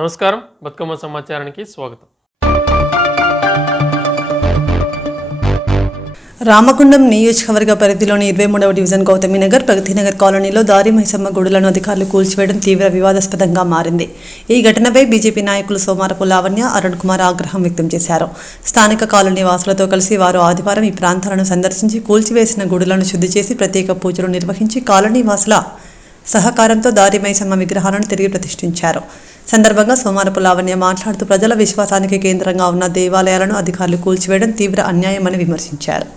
నమస్కారం, బతుకమ్మ సమాచారానికి స్వాగతం. రామగుండం నియోజకవర్గ పరిధిలోని 23వ డివిజన్ గౌతమినగర్, ప్రగతినగర్ కాలనీలో దారి మైసమ్మ గుడులను అధికారులు కూల్చివేయడం తీవ్ర వివాదాస్పదంగా మారింది. ఈ ఘటనపై బీజేపీ నాయకులు సోమారపు లావణ్య, అరుణ్ కుమార్ ఆగ్రహం వ్యక్తం చేశారు. స్థానిక కాలనీ వాసులతో కలిసి వారు ఆదివారం ఈ ప్రాంతాలను సందర్శించి కూల్చివేసిన గుడులను శుద్ధి చేసి ప్రత్యేక పూజలు నిర్వహించి కాలనీ వాసుల సహకారంతో దారి మైసమ్మ విగ్రహాలను తిరిగి ప్రతిష్ఠించారు. సందర్భంగా సోమారపు లావణ్య మాట్లాడుతూ ప్రజల విశ్వాసానికి కేంద్రంగా ఉన్న దేవాలయాలను అధికారులు కూల్చివేయడం తీవ్ర అన్యాయమని విమర్శించారు.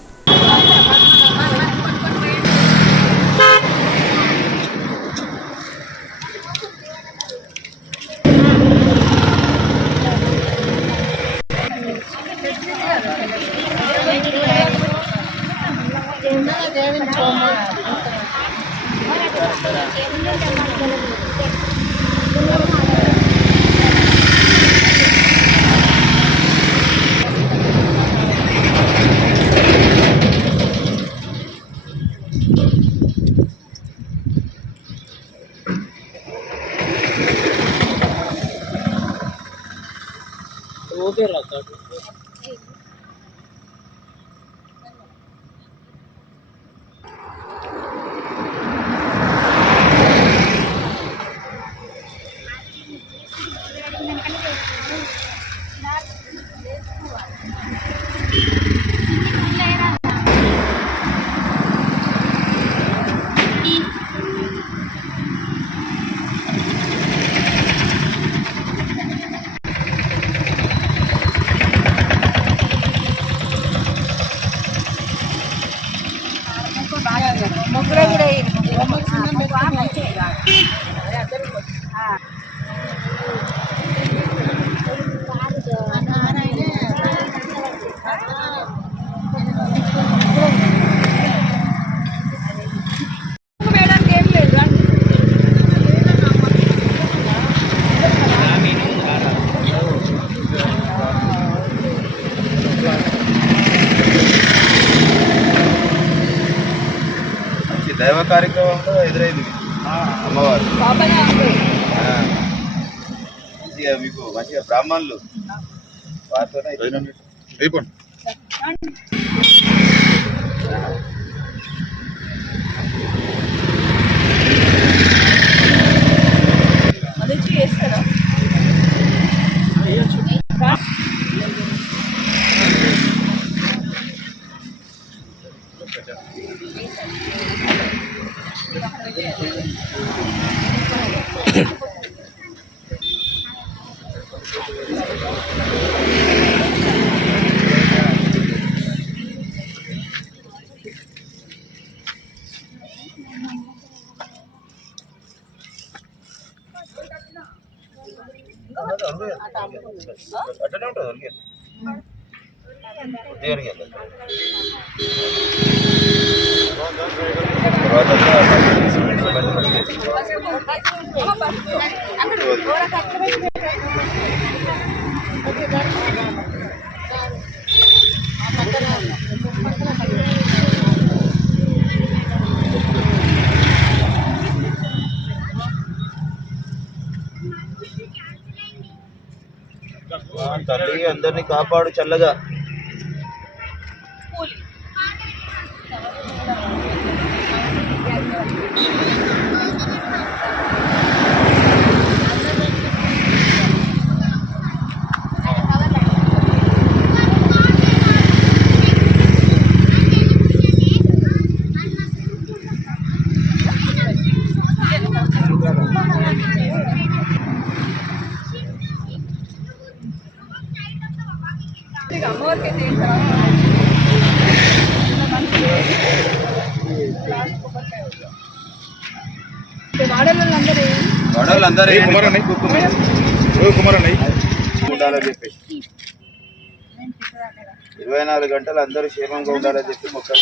దైవ కార్యక్రమంలో ఎదురైంది అమ్మవారు. మంచిగా మీకు మంచిగా బ్రాహ్మణులు వారితోనే అట్లనే ఉంటుంది. దేవునికి తల్లి అందరినీ కాపాడు చల్లగా. వాడోళ్ళందరూ ఉండాలని చెప్పేసి 24 గంటలు అందరూ క్షేమంగా ఉండాలని చెప్పి మొక్కలు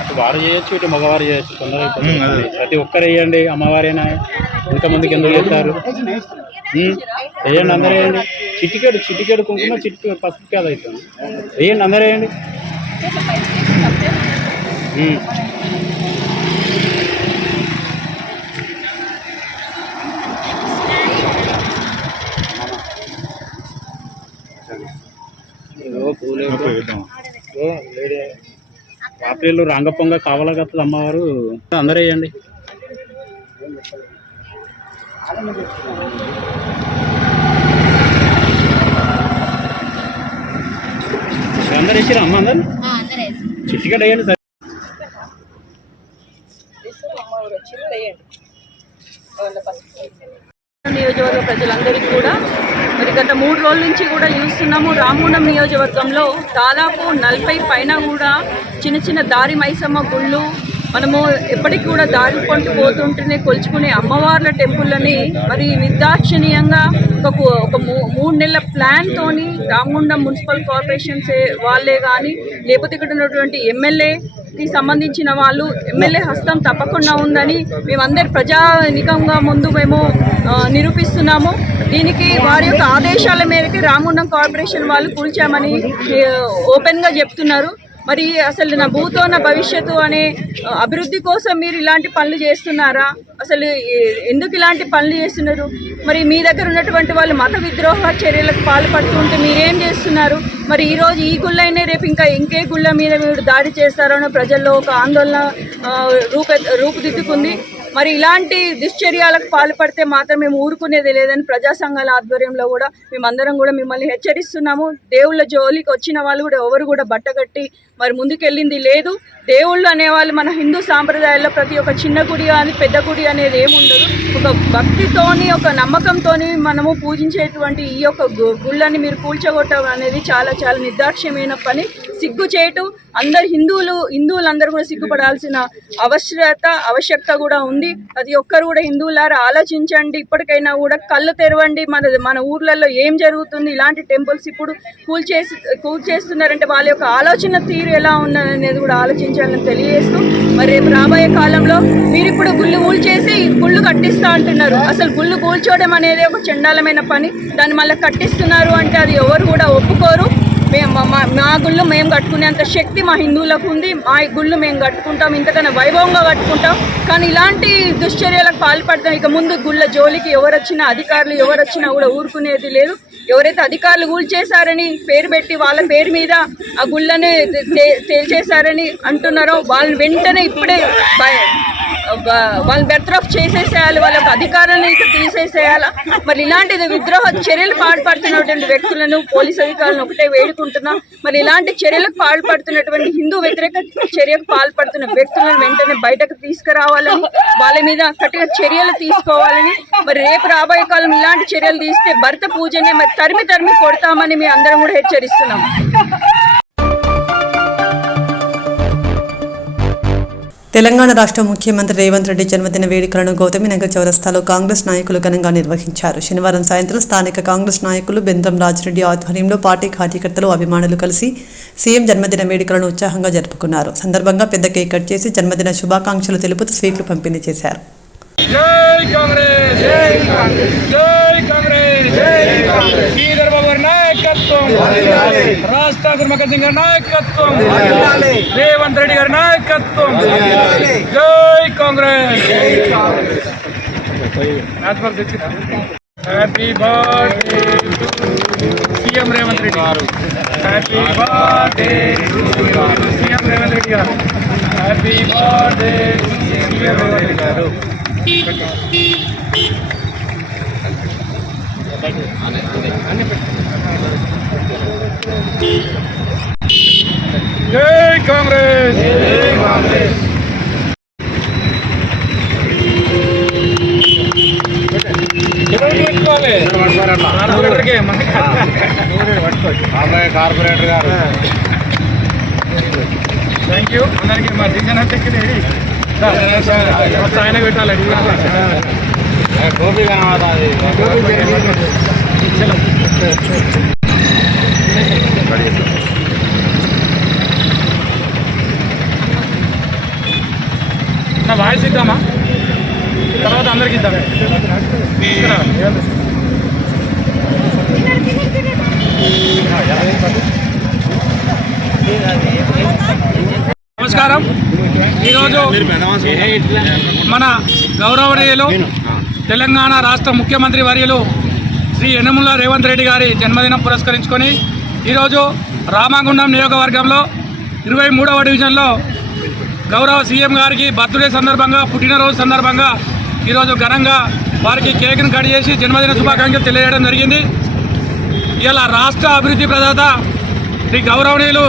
అటు వారు చేయొచ్చు, ఇటు మగవారు చేయొచ్చు. తొందరగా ప్రతి ఒక్కరు వేయండి. అమ్మవారేనా ఇంతమందికి ఎందుకు చేస్తారు? వేయండి, అందరూ వేయండి. చిటికెడు కుంకుమ, చిటికెడు పసుపు కాదు అవుతుంది. వేయండి, అందరూ వేయండి. పాపేళ్ళు రంగపొంగ కావలగత్తలు అమ్మవారు అందరూ వేయండి. అందరు వేసిరా అమ్మ? అందరు చిటికెట్ వేయండి సార్. నియోజకవర్గ ప్రజలందరికీ కూడా మరి గత 3 రోజుల నుంచి కూడా చూస్తున్నాము. రామగుండం నియోజకవర్గంలో దాదాపు 40 పైన కూడా చిన్న చిన్న దారి మైసమ్మ గుళ్ళు, మనము ఎప్పటికి కూడా దారి కొంటూ పోతుంటేనే కొలుచుకునే అమ్మవార్ల టెంపుల్ని మరి నిర్దాక్షిణీయంగా ఒక 3 నెలల ప్లాన్తోని రామగుండం మున్సిపల్ కార్పొరేషన్స్ వాళ్ళే కానీ లేకపోతే ఇక్కడ ఉన్నటువంటి ఎమ్మెల్యేకి సంబంధించిన వాళ్ళు ఎమ్మెల్యే హస్తం తప్పకుండా ఉందని మేమందరి ప్రజానికంగా ముందు మేము నిరూపిస్తున్నాము. దీనికి వారి యొక్క ఆదేశాల మేరకు రామగుండం కార్పొరేషన్ వాళ్ళు కూల్చామని ఓపెన్గా చెప్తున్నారు. మరి అసలు నా భూతో నా భవిష్యత్తు అనే అభివృద్ధి కోసం మీరు ఇలాంటి పనులు చేస్తున్నారా? అసలు ఎందుకు ఇలాంటి పనులు చేస్తున్నారు? మరి మీ దగ్గర ఉన్నటువంటి వాళ్ళు మత విద్రోహ చర్యలకు పాల్పడుతుంటే మీరేం చేస్తున్నారు? మరి ఈరోజు ఈ గుళ్ళైనా రేపు ఇంకే గుళ్ళ మీద మీరు దాడి చేస్తారో అని ప్రజల్లో ఒక ఆందోళన రూపుదిద్దుకుంది. మరి ఇలాంటి దుశ్చర్యాలకు పాల్పడితే మాత్రం మేము ఊరుకునేది లేదని ప్రజా సంఘాల ఆధ్వర్యంలో కూడా మేమందరం కూడా మిమ్మల్ని హెచ్చరిస్తున్నాము. దేవుళ్ళ జోలికి వచ్చిన వాళ్ళు కూడా ఎవరు కూడా బట్టగట్టి మరి ముందుకెళ్ళింది లేదు. దేవుళ్ళు అనేవాళ్ళు మన హిందూ సాంప్రదాయాల్లో ప్రతి ఒక్క చిన్న గుడి కానీ పెద్ద గుడి అనేది ఏముండదు. ఒక భక్తితోని ఒక నమ్మకంతోని మనము పూజించేటువంటి ఈ యొక్క గుళ్ళని మీరు కూల్చగొట్టడం అనేది చాలా చాలా నిర్దాక్ష్యమైన పని, సిగ్గుచేటు. అందరు హిందువులందరూ కూడా సిగ్గుపడాల్సిన ఆవశ్యకత కూడా ఉంది. ప్రతి ఒక్కరు కూడా హిందువులారా ఆలోచించండి. ఇప్పటికైనా కూడా కళ్ళు తెరవండి. మన ఊర్లలో ఏం జరుగుతుంది? ఇలాంటి టెంపుల్స్ ఇప్పుడు కూల్చేస్తున్నారంటే వాళ్ళ యొక్క ఆలోచన తీరు ఎలా ఉన్నదనేది కూడా ఆలోచించాలని తెలియజేస్తూ మరి రేపు రాబోయే కాలంలో మీరు ఇప్పుడు గుళ్ళు కట్టిస్తా అంటున్నారు. అసలు గుళ్ళు కూల్చోవడం అనేది ఒక చండాలమైన పని. దాన్ని మళ్ళీ కట్టిస్తున్నారు అంటే అది ఎవరు కూడా ఒప్పుకోరు. మా గుళ్ళు మేము కట్టుకునేంత శక్తి మా హిందువులకు ఉంది. మా గుళ్ళు మేము కట్టుకుంటాం, ఇంతకన్నా వైభవంగా కట్టుకుంటాం. కానీ ఇలాంటి దుశ్చర్యలకు పాల్పడతాం. ఇక ముందు గుళ్ళ జోలికి అధికారులు ఎవరొచ్చినా కూడా ఊరుకునేది లేదు. ఎవరైతే అధికారులు కూల్చేశారని పేరు పెట్టి వాళ్ళ పేరు మీద ఆ గుళ్ళని తేల్చేశారని అంటున్నారో వాళ్ళు వెంటనే ఇప్పుడే వాళ్ళు బెర్త్రఫ్ చేసేసేయాలి. వాళ్ళ అధికారాన్ని ఇక తీసేసేయాలి. మరి ఇలాంటి విద్రోహ చర్యలు పాల్పడుతున్నటువంటి వ్యక్తులను పోలీసు అధికారులను ఒకటే వేడుకుంటున్నాం. మరి ఇలాంటి చర్యలకు పాల్పడుతున్నటువంటి హిందూ వ్యతిరేక చర్యకు పాల్పడుతున్న వ్యక్తులను వెంటనే బయటకు తీసుకురావాలని, వాళ్ళ మీద కఠిన చర్యలు తీసుకోవాలని, మరి రేపు రాబోయే కాలం ఇలాంటి చర్యలు తీస్తే భర్త పూజనే మరి తరిమి కొడతామని మీ అందరం కూడా హెచ్చరిస్తున్నాం. తెలంగాణ రాష్ట్ర ముఖ్యమంత్రి రేవంత్ రెడ్డి జన్మదిన వేడుకలను గౌతమినగర్ చౌరస్తాలో కాంగ్రెస్ నాయకులు ఘనంగా నిర్వహించారు. శనివారం సాయంత్రం స్థానిక కాంగ్రెస్ నాయకులు బెంద్రం రాజిరెడ్డి ఆధ్వర్యంలో పార్టీ కార్యకర్తలు అభిమానులు కలిసి సీఎం జన్మదిన వేడుకలను ఉత్సాహంగా జరుపుకున్నారు. సందర్భంగా పెద్ద కేక్ కట్ చేసి జన్మదిన శుభాకాంక్షలు తెలుపుతూ స్వీట్లు పంపిణీ చేశారు. రేవంత్ రెడ్డి గారి నాయకత్వం. జై Congress. Happy birthday CM Revanth Reddy గారు. Happy birthday CM Revanth Reddy గారు. Happy birthday CM Revanth Reddy గారు. జై కాంగ్రెస్. కార్పొరేటర్ గారు థ్యాంక్ యూ అందరికి. మా డిజైన్ ఆయన పెట్టాలి. టోపీ కనబడాలి. నా వాయిస్ ఇద్దామా, తర్వాత అందరికి ఇద్దాం. నమస్కారం. ఈరోజు మన గౌరవనీయులు తెలంగాణ రాష్ట్ర ముఖ్యమంత్రి వర్యులు శ్రీ యనమల రేవంత్ రెడ్డి గారి జన్మదినం పురస్కరించుకొని ఈరోజు రామగుండం నియోజకవర్గంలో 23వ డివిజన్లో గౌరవ సీఎం గారికి బర్త్డే సందర్భంగా, పుట్టినరోజు సందర్భంగా ఈరోజు ఘనంగా వారికి కేక్ను కట్ చేసి జన్మదిన శుభాకాంక్షలు తెలియజేయడం జరిగింది. ఇలా రాష్ట్ర అభివృద్ధి ప్రదాత శ్రీ గౌరవనీయులు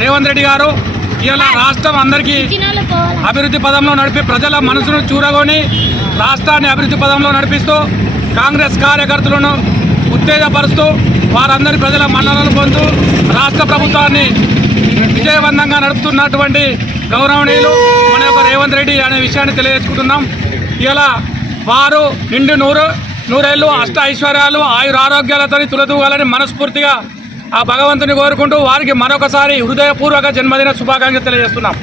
రేవంత్ రెడ్డి గారు ఇలా రాష్ట్రం అందరికీ అభివృద్ధి పదంలో నడిపి ప్రజల మనసును చూరగొని రాష్ట్రాన్ని అభివృద్ధి పదంలో నడిపిస్తూ కాంగ్రెస్ కార్యకర్తలను ఉత్తేజపరుస్తూ వారందరి ప్రజల మన్ననలు పొందుతూ రాష్ట్ర ప్రభుత్వాన్ని విజయవంతంగా నడుపుతున్నటువంటి గౌరవనీయులు మన యొక్క రేవంత్ రెడ్డి అనే విషయాన్ని తెలియజేసుకుంటున్నాం. ఇలా వారు నిండు నూరేళ్ళు అష్ట ఐశ్వర్యాలు ఆయురారోగ్యాలతో తులతూగాలని మనస్ఫూర్తిగా ఆ భగవంతుని కోరుకుంటూ వారికి మరొకసారి హృదయపూర్వక జన్మదిన శుభాకాంక్షలు తెలియజేస్తున్నాం.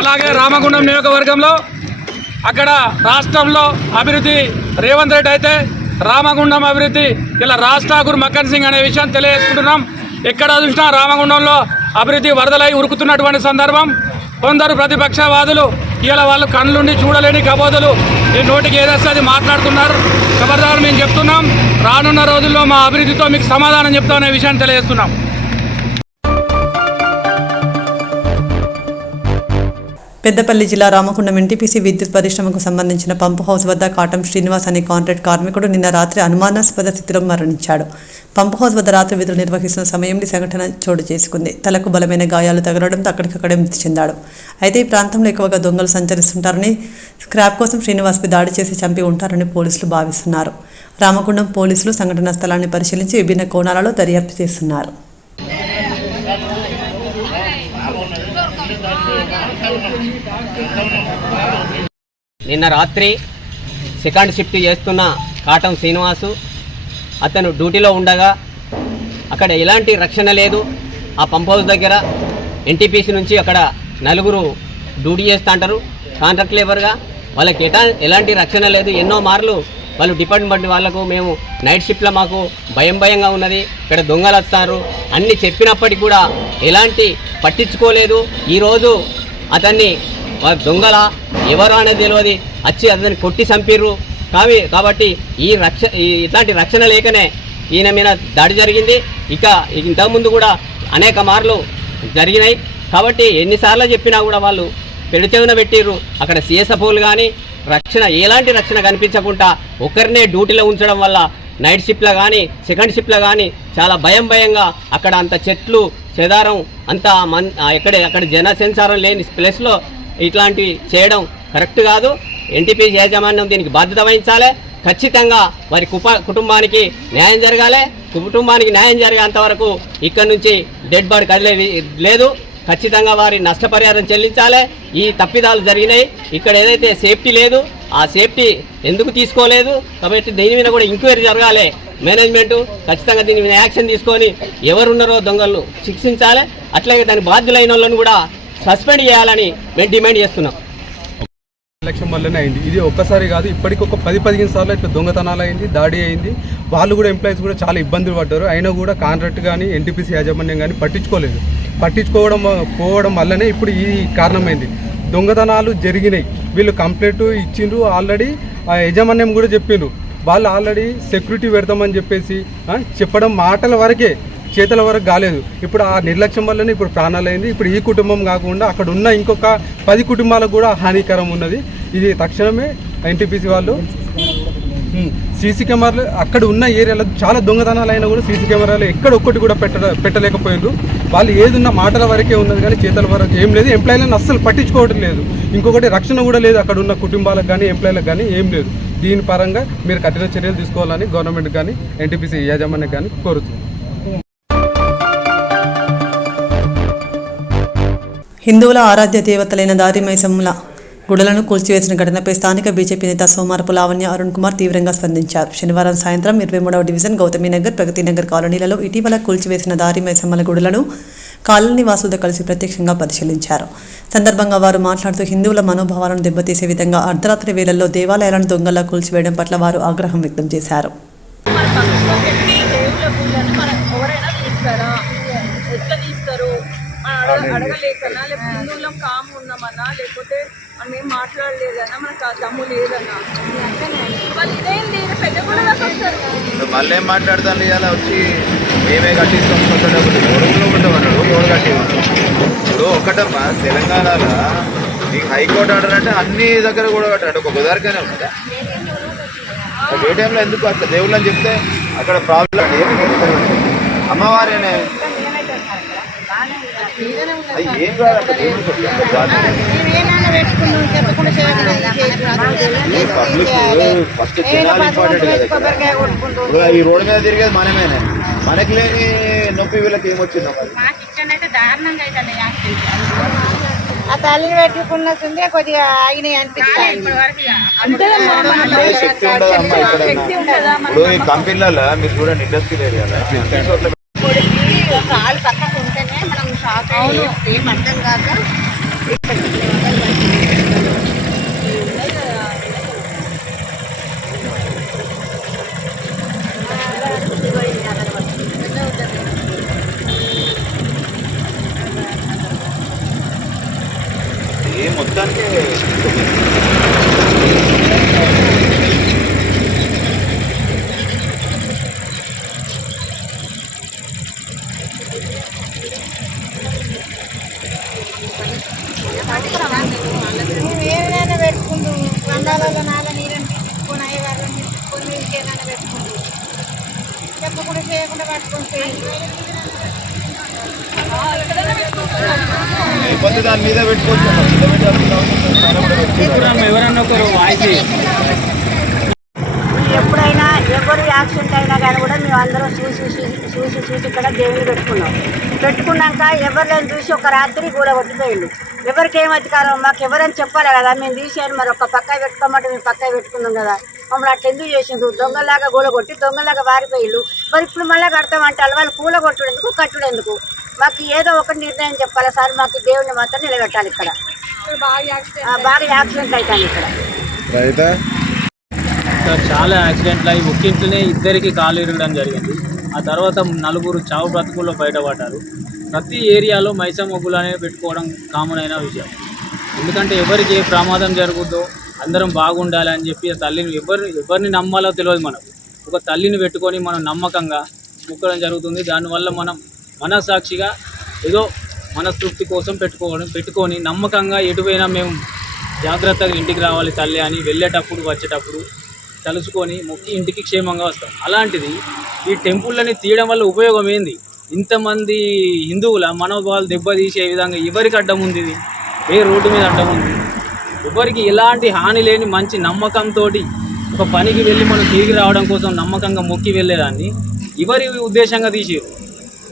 అలాగే రామగుండం నియోజకవర్గంలో అక్కడ రాష్ట్రంలో అభివృద్ధి రేవంత్ రెడ్డి అయితే రామగుండం అభివృద్ధి ఇలా రాష్ట్ర మక్కన్ సింగ్ అనే విషయాన్ని తెలియజేసుకుంటున్నాం. ఎక్కడ చూసినా రామగుండంలో అభివృద్ధి వరదలై ఉరుకుతున్నటువంటి సందర్భం. కొందరు ప్రతిపక్షవాదులు ఇలా వాళ్ళు కళ్ళుండి చూడలేని కబోదులు ఈ నోటికి ఏదైతే అది మాట్లాడుతున్నారు. ఖబర్దారు మేము చెప్తున్నాం, రానున్న రోజుల్లో మా అభివృద్ధితో మీకు సమాధానం చెప్తామనే విషయాన్ని తెలియజేస్తున్నాం. పెద్దపల్లి జిల్లా రామగుండం ఎన్టీపీసీ విద్యుత్ పరిశ్రమకు సంబంధించిన పంపు హౌస్ వద్ద కాటం శ్రీనివాస్ అనే కాంట్రాక్ట్ కార్మికుడు నిన్న రాత్రి అనుమానాస్పద స్థితిలో మరణించాడు. పంపు హౌస్ వద్ద రాత్రి విధులు నిర్వహిస్తున్న సమయంలో సంఘటన చోటు చేసుకుంది. తలకు బలమైన గాయాలు తగలడంతో అక్కడికక్కడే మృతి చెందాడు. అయితే ఈ ప్రాంతంలో ఎక్కువగా దొంగలు సంచరిస్తుంటారని, స్క్రాప్ కోసం శ్రీనివాస్పై దాడి చేసి చంపి ఉంటారని పోలీసులు భావిస్తున్నారు. రామగుండం పోలీసులు సంఘటనా స్థలాన్ని పరిశీలించి విభిన్న కోణాలలో దర్యాప్తు చేస్తున్నారు. నిన్న రాత్రి సెకండ్ షిఫ్ట్ చేస్తున్న కాటం శ్రీనివాసు అతను డ్యూటీలో ఉండగా అక్కడ ఎలాంటి రక్షణ లేదు. ఆ పంప్ హౌస్ దగ్గర ఎన్టీపీసీ నుంచి అక్కడ నలుగురు డ్యూటీ చేస్తుంటారు కాంట్రాక్ట్ లేబర్గా. వాళ్ళకి ఎలాంటి రక్షణ లేదు. ఎన్నో మార్లు వాళ్ళు డిపార్ట్మెంట్ వాళ్ళకు మేము నైట్ షిఫ్ట్లో మాకు భయంగా ఉన్నది, ఇక్కడ దొంగలు వస్తారు అన్నీ చెప్పినప్పటికీ కూడా ఎలాంటి పట్టించుకోలేదు. ఈరోజు అతన్ని దొంగల ఎవరు అనేది తెలియదు వచ్చి అతన్ని కొట్టి చంపిర్రు. కాబట్టి ఇట్లాంటి రక్షణ లేకనే ఈయన మీద దాడి జరిగింది. ఇక ఇంతకుముందు కూడా అనేక మార్లు జరిగినాయి. కాబట్టి ఎన్నిసార్లు చెప్పినా కూడా వాళ్ళు పెడుచెవిన పెట్టిర్రు. అక్కడ సిఎస్ఎఫ్ఓలు కానీ ఎలాంటి రక్షణ కనిపించకుండా ఒకరినే డ్యూటీలో ఉంచడం వల్ల నైట్ షిఫ్ట్లో కానీ సెకండ్ షిఫ్ట్లో కానీ చాలా భయంగా అక్కడ అంత చెట్లు చెదారం అంత అక్కడ జన సెన్సారం లేని ప్లేస్లో ఇట్లాంటివి చేయడం కరెక్ట్ కాదు. ఎన్టీపీసీ యాజమాన్యం దీనికి బాధ్యత వహించాలి. ఖచ్చితంగా వారి కుటుంబానికి న్యాయం జరగాలి. కుటుంబానికి న్యాయం జరిగేంత వరకు ఇక్కడ నుంచి డెడ్ బాడీ కదిలే లేదు. ఖచ్చితంగా వారి నష్టపరిహారం చెల్లించాలి. ఈ తప్పిదాలు జరిగినాయి. ఇక్కడ ఏదైతే సేఫ్టీ లేదు ఆ సేఫ్టీ ఎందుకు తీసుకోలేదు కాబట్టి దీని మీద కూడా ఎంక్వైరీ జరగాలి. మేనేజ్మెంటు ఖచ్చితంగా దీని మీద యాక్షన్ తీసుకొని ఎవరున్నారో దొంగలను శిక్షించాలి. అట్లాగే దాని బాధ్యులైన వాళ్ళని కూడా సస్పెండ్ చేయాలని మేము డిమాండ్ చేస్తున్నాం. ఎలక్షన్ వల్లనే అయింది. ఇది ఒక్కసారి కాదు, ఇప్పటికి ఒక 10-15 సార్లు ఇట్లా దొంగతనాలు అయింది, దాడి అయింది. వాళ్ళు కూడా ఎంప్లాయీస్ కూడా చాలా ఇబ్బందులు పడ్డారు. అయినా కూడా కాంట్రాక్ట్ కానీ ఎన్టీపీసీ యాజమాన్యం కానీ పట్టించుకోవడం వల్లనే ఇప్పుడు ఈ కారణమైంది. దొంగతనాలు జరిగినాయి. వీళ్ళు కంప్లైంట్ ఇచ్చిండ్రు ఆల్రెడీ. ఆ యాజమాన్యం కూడా చెప్పిండ్రు. వాళ్ళు ఆల్రెడీ సెక్యూరిటీ పెడతామని చెప్పేసి చెప్పడం మాటల వరకే, చేతుల వరకు కాలేదు. ఇప్పుడు ఆ నిర్లక్ష్యం వల్లనే ఇప్పుడు ప్రాణాలైంది. ఇప్పుడు ఈ కుటుంబం కాకుండా అక్కడ ఉన్న ఇంకొక 10 కుటుంబాలకు కూడా హానికరం ఉన్నది. ఇది తక్షణమే ఎన్టీపీసీ వాళ్ళు సీసీ కెమెరాలు అక్కడ ఉన్న ఏరియాలో చాలా దొంగతనాలు అయినా కూడా సీసీ కెమెరాలు ఎక్కడ ఒక్కటి కూడా పెట్టలేకపోయినారు. వాళ్ళు ఏదున్న మాటల వరకే ఉన్నది కానీ చేతుల వరకు ఏం లేదు. ఎంప్లాయీలను అస్సలు పట్టించుకోవడం లేదు. ఇంకొకటి రక్షణ కూడా లేదు. అక్కడ ఉన్న కుటుంబాలకు కానీ ఎంప్లాయీలకు కానీ ఏం లేదు. దీని పరంగా మీరు కఠిన చర్యలు తీసుకోవాలని గవర్నమెంట్ కానీ ఎన్టీపీసీ యాజమాన్యం కానీ కోరుతుంది. హిందువుల ఆరాధ్య దేవతలైన దారిమైసమ్మల గుడులను కూల్చివేసిన ఘటనపై స్థానిక బీజేపీ నేత సోమారపు లావణ్య అరుణ్ కుమార్ తీవ్రంగా స్పందించారు. శనివారం సాయంత్రం 23వ డివిజన్ గౌతమీనగర్, ప్రగతినగర్ కాలనీలలో ఇటీవల కూల్చివేసిన దారి మైసమ్మల గుడులను కాలనీ వాసులతో కలిసి ప్రత్యక్షంగా పరిశీలించారు. సందర్భంగా వారు మాట్లాడుతూ హిందువుల మనోభావాలను దెబ్బతీసే విధంగా అర్ధరాత్రి వేళల్లో దేవాలయాలను దొంగలా కూల్చివేయడం పట్ల వారు ఆగ్రహం వ్యక్తం చేశారు. అడగలేకనా, లేకపోతే హిందువులం కాము ఉన్నామన్నా, లేకపోతే మనం ఏం మాట్లాడలేదన్నా, మనకు ఆ దమ్ము లేదన్నా. వాళ్ళు ఇదేంటి పెద్ద కూడా వస్తారు. మళ్ళీ ఏం మాట్లాడతాను ఇలా వచ్చి మేమే కట్టిస్తాం కొత్త డబ్బులు గొడవలో ఉంటామన్నాడు. ఎవరు కట్టి ఇప్పుడు ఒక్కటమ్మా తెలంగాణలో నీకు హైకోర్టు ఆర్డర్ అంటే అన్ని దగ్గర కూడా కట్టాడు. ఒక గోదావరికైనా ఉన్నదా? ఏ టైంలో ఎందుకు అట్లా దేవుళ్ళు అని చెప్తే అక్కడ ప్రాబ్లం అమ్మవారేనే ఏం కాదు. ఫస్ట్ జనాలు ఇంపార్టెంట్ కదా. ఈ రోడ్డు మీద తిరిగేది మనమేనే. మనకి లేని నొప్పి వీళ్ళకి ఏమొచ్చిందమ్మా? ఆ తల్లిని పెట్టుకున్నట్టుందే కొద్దిగా ఆగినాయి అనిపిస్తుంది. శక్తి ఉండదు అమ్మా ఇక్కడ. ఇప్పుడు ఈ కంపెనీలలో మీరు చూడండి, ఇండస్ట్రియల్ ఏరియాలో కాలు పక్కకు ఉంటేనే మనం షాక్ అయ్యి ఏం అర్థం కాక ఏ మొత్తానికి ఏమైనా పెట్టుకుంటూ కండాలలో నాల నీళ్ళని తీసుకొని అయ్యేవాళ్ళని తీసుకొని ఇంకేమైనా పెట్టుకుంటూ చెప్పకుండా చేయకుండా పట్టుకుంటే దాని మీద పెట్టుకోవచ్చు. ఎవరన్నా ఒకరు వాయిస్ ఎప్పుడైనా ఎవరు యాక్సిడెంట్ అయినా కానీ కూడా మేము అందరం చూసి ఇక్కడ దేవుని పెట్టుకున్నాక ఎవరిని చూసి ఒక రాత్రి కూడా కొట్టిపోయిండు. ఎవరికి ఏం అధికారం మాకు ఎవరైనా చెప్పాలి కదా. మేము తీసేయాలి మరి ఒక పక్క పెట్టుకోమంటే మేము పక్క పెట్టుకున్నాం కదా. మమ్మల్ని అట్లా ఎందుకు చేసిండు? దొంగలాగా గోలగొట్టి దొంగలాగా వారిపోయిళ్ళు. మరి ఇప్పుడు మళ్ళీ కడతామంటే వాళ్ళు కూల కొట్టుడెందుకు కట్టుడెందుకు? మాకు ఏదో ఒక నిర్ణయం చెప్పాలి సార్. మాకు దేవుని మాత్రం నిలబెట్టాలి. ఇక్కడ బాగా యాక్సిడెంట్ అవుతాను ఇక్కడ. చాలా యాక్సిడెంట్లు అయ్యి ఒక్కింట్లోనే ఇద్దరికి కాలు ఇరగడం జరిగింది. ఆ తర్వాత నలుగురు చావు బ్రతుకుల్లో బయటపడ్డారు. ప్రతి ఏరియాలో మైసమ్మ గుళ్ళు అనేది పెట్టుకోవడం కామన్ అయిన విషయం. ఎందుకంటే ఎవరికి ఏ ప్రమాదం జరుగుద్దో అందరం బాగుండాలి అని చెప్పి ఆ తల్లిని ఎవరిని నమ్మాలో తెలియదు. మనం ఒక తల్లిని పెట్టుకొని మనం నమ్మకంగా మొక్కడం జరుగుతుంది. దానివల్ల మనం మనస్సాక్షిగా ఏదో మనస్తృప్తి కోసం పెట్టుకొని నమ్మకంగా ఎటువైనా మేము జాగ్రత్తగా ఇంటికి రావాలి తల్లి అని వెళ్ళేటప్పుడు వచ్చేటప్పుడు తలుచుకొని మొక్కి ఇంటికి క్షేమంగా వస్తాం. అలాంటిది ఈ టెంపుల్ని తీయడం వల్ల ఉపయోగం ఏంది? ఇంతమంది హిందువుల మనోభావాలు దెబ్బతీసే విధంగా ఎవరికి అడ్డం ఉంది? ఇది ఏ రోడ్డు మీద అడ్డం ఉంది? ఎవరికి ఎలాంటి హాని లేని మంచి నమ్మకంతో ఒక పనికి వెళ్ళి మనం తిరిగి రావడం కోసం నమ్మకంగా మొక్కి వెళ్ళేదాన్ని ఎవరి ఉద్దేశంగా తీసారు.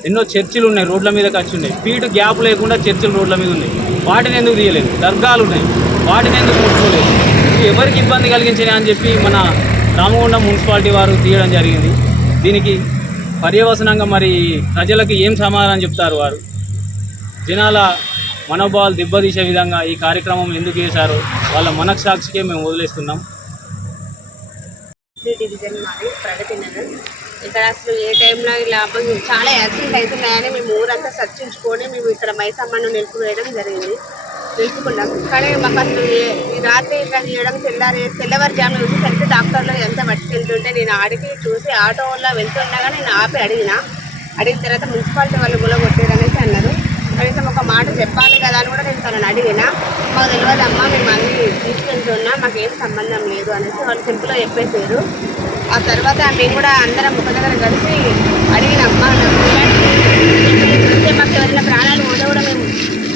ఎన్నో చర్చిలు ఉన్నాయి, రోడ్ల మీదకి వచ్చి ఉన్నాయి. ఫీటు గ్యాప్ లేకుండా చర్చిలు రోడ్ల మీద ఉన్నాయి. వాటిని ఎందుకు తీయలేదు? దర్గాలు ఉన్నాయి, వాటిని ఎందుకు ముట్టుకోలేదు? ఎవరికి ఇబ్బంది కలిగించినాయి అని చెప్పి మన రామగుండం మున్సిపాలిటీ వారు తీయడం జరిగింది. దీనికి పర్యవసనంగా మరి ప్రజలకు ఏం సమాధానం చెప్తారు? వారు జనాల మనోభావాలు దెబ్బతీసే విధంగా ఈ కార్యక్రమం ఎందుకు చేశారో వాళ్ళ మనస్సాక్షికే మేము వదిలేస్తున్నాం. డివిజన్ మాది ప్రగతినగర్. ఇక్కడ అసలు ఏ టైంలో ఇలా చాలా యాక్సిడెంట్ అవుతున్నాయని మేము ఊరంతా చర్చించుకొని మేము ఇక్కడ మైసమ్మను నిలుపువేయడం జరిగింది. నిలుపుకున్నాం. కానీ మాకు అసలు ఈ రాత్రి ఇక్కడ చేయడం తెల్లవారుజామున చూసేసరికి డాక్టర్లు ఎంత పట్టుకెళ్తుంటే నేను ఆడికి చూసి ఆటో వల్ల వెళ్తున్నా కానీ నేను ఆపి అడిగిన తర్వాత మున్సిపాలిటీ వాళ్ళు కూడా కొట్టారనేసి అన్నారు. కనీసం ఒక మాట చెప్పాలి కదా అని కూడా నేను తనని అడిగిన. మాకు తెలియదు అమ్మ, మేము అన్నీ తీసుకెళ్తున్నా, మాకేం సంబంధం లేదు అనేసి వాళ్ళు సింపుల్గా చెప్పేసారు. ఆ తర్వాత మేము కూడా అందరం ఒక దగ్గర కలిసి అడిగిన అమ్మ మాకు ఎవరైనా ప్రాణాలు పోతే కూడా మేము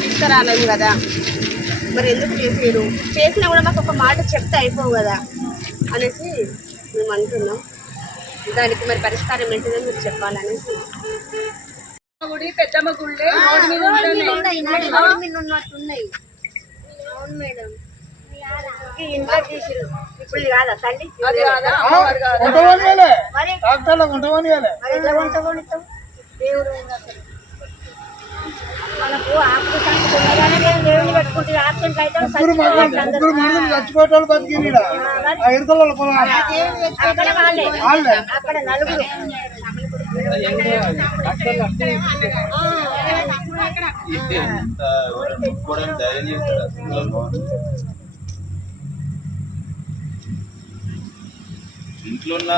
తీసుకురాలేము కదా, మరి ఎందుకు చేసారు? చేసినా కూడా మాకు ఒక మాట చెప్తే అయిపోవు కదా అనేసి మేము అంటున్నాం. దానికి మరి పరిష్కారం ఏంటిదో మీరు చెప్పాలనేసి. గుడి పెద్దమ్మ గుళ్ళే రోడ్డు మీద ఉన్నట్టున్నాయి. అవును మేడం, ఇంట్లో తీసిరు ఇప్పుడు ఇది కాదా తల్లి అది కాదా అమ్మవారు కాదా మరి మరి ఎట్లా కొంటాం దేవుడు అసలు మనకు ఆపరేషన్ తొందరగానే మేము దేవుని పెట్టుకుంటే ఆపరేషన్ అయితే అక్కడ వాళ్ళే అక్కడ నలుగురు ధైర్యం చేస్తాడు. ఇంట్లో ఉన్న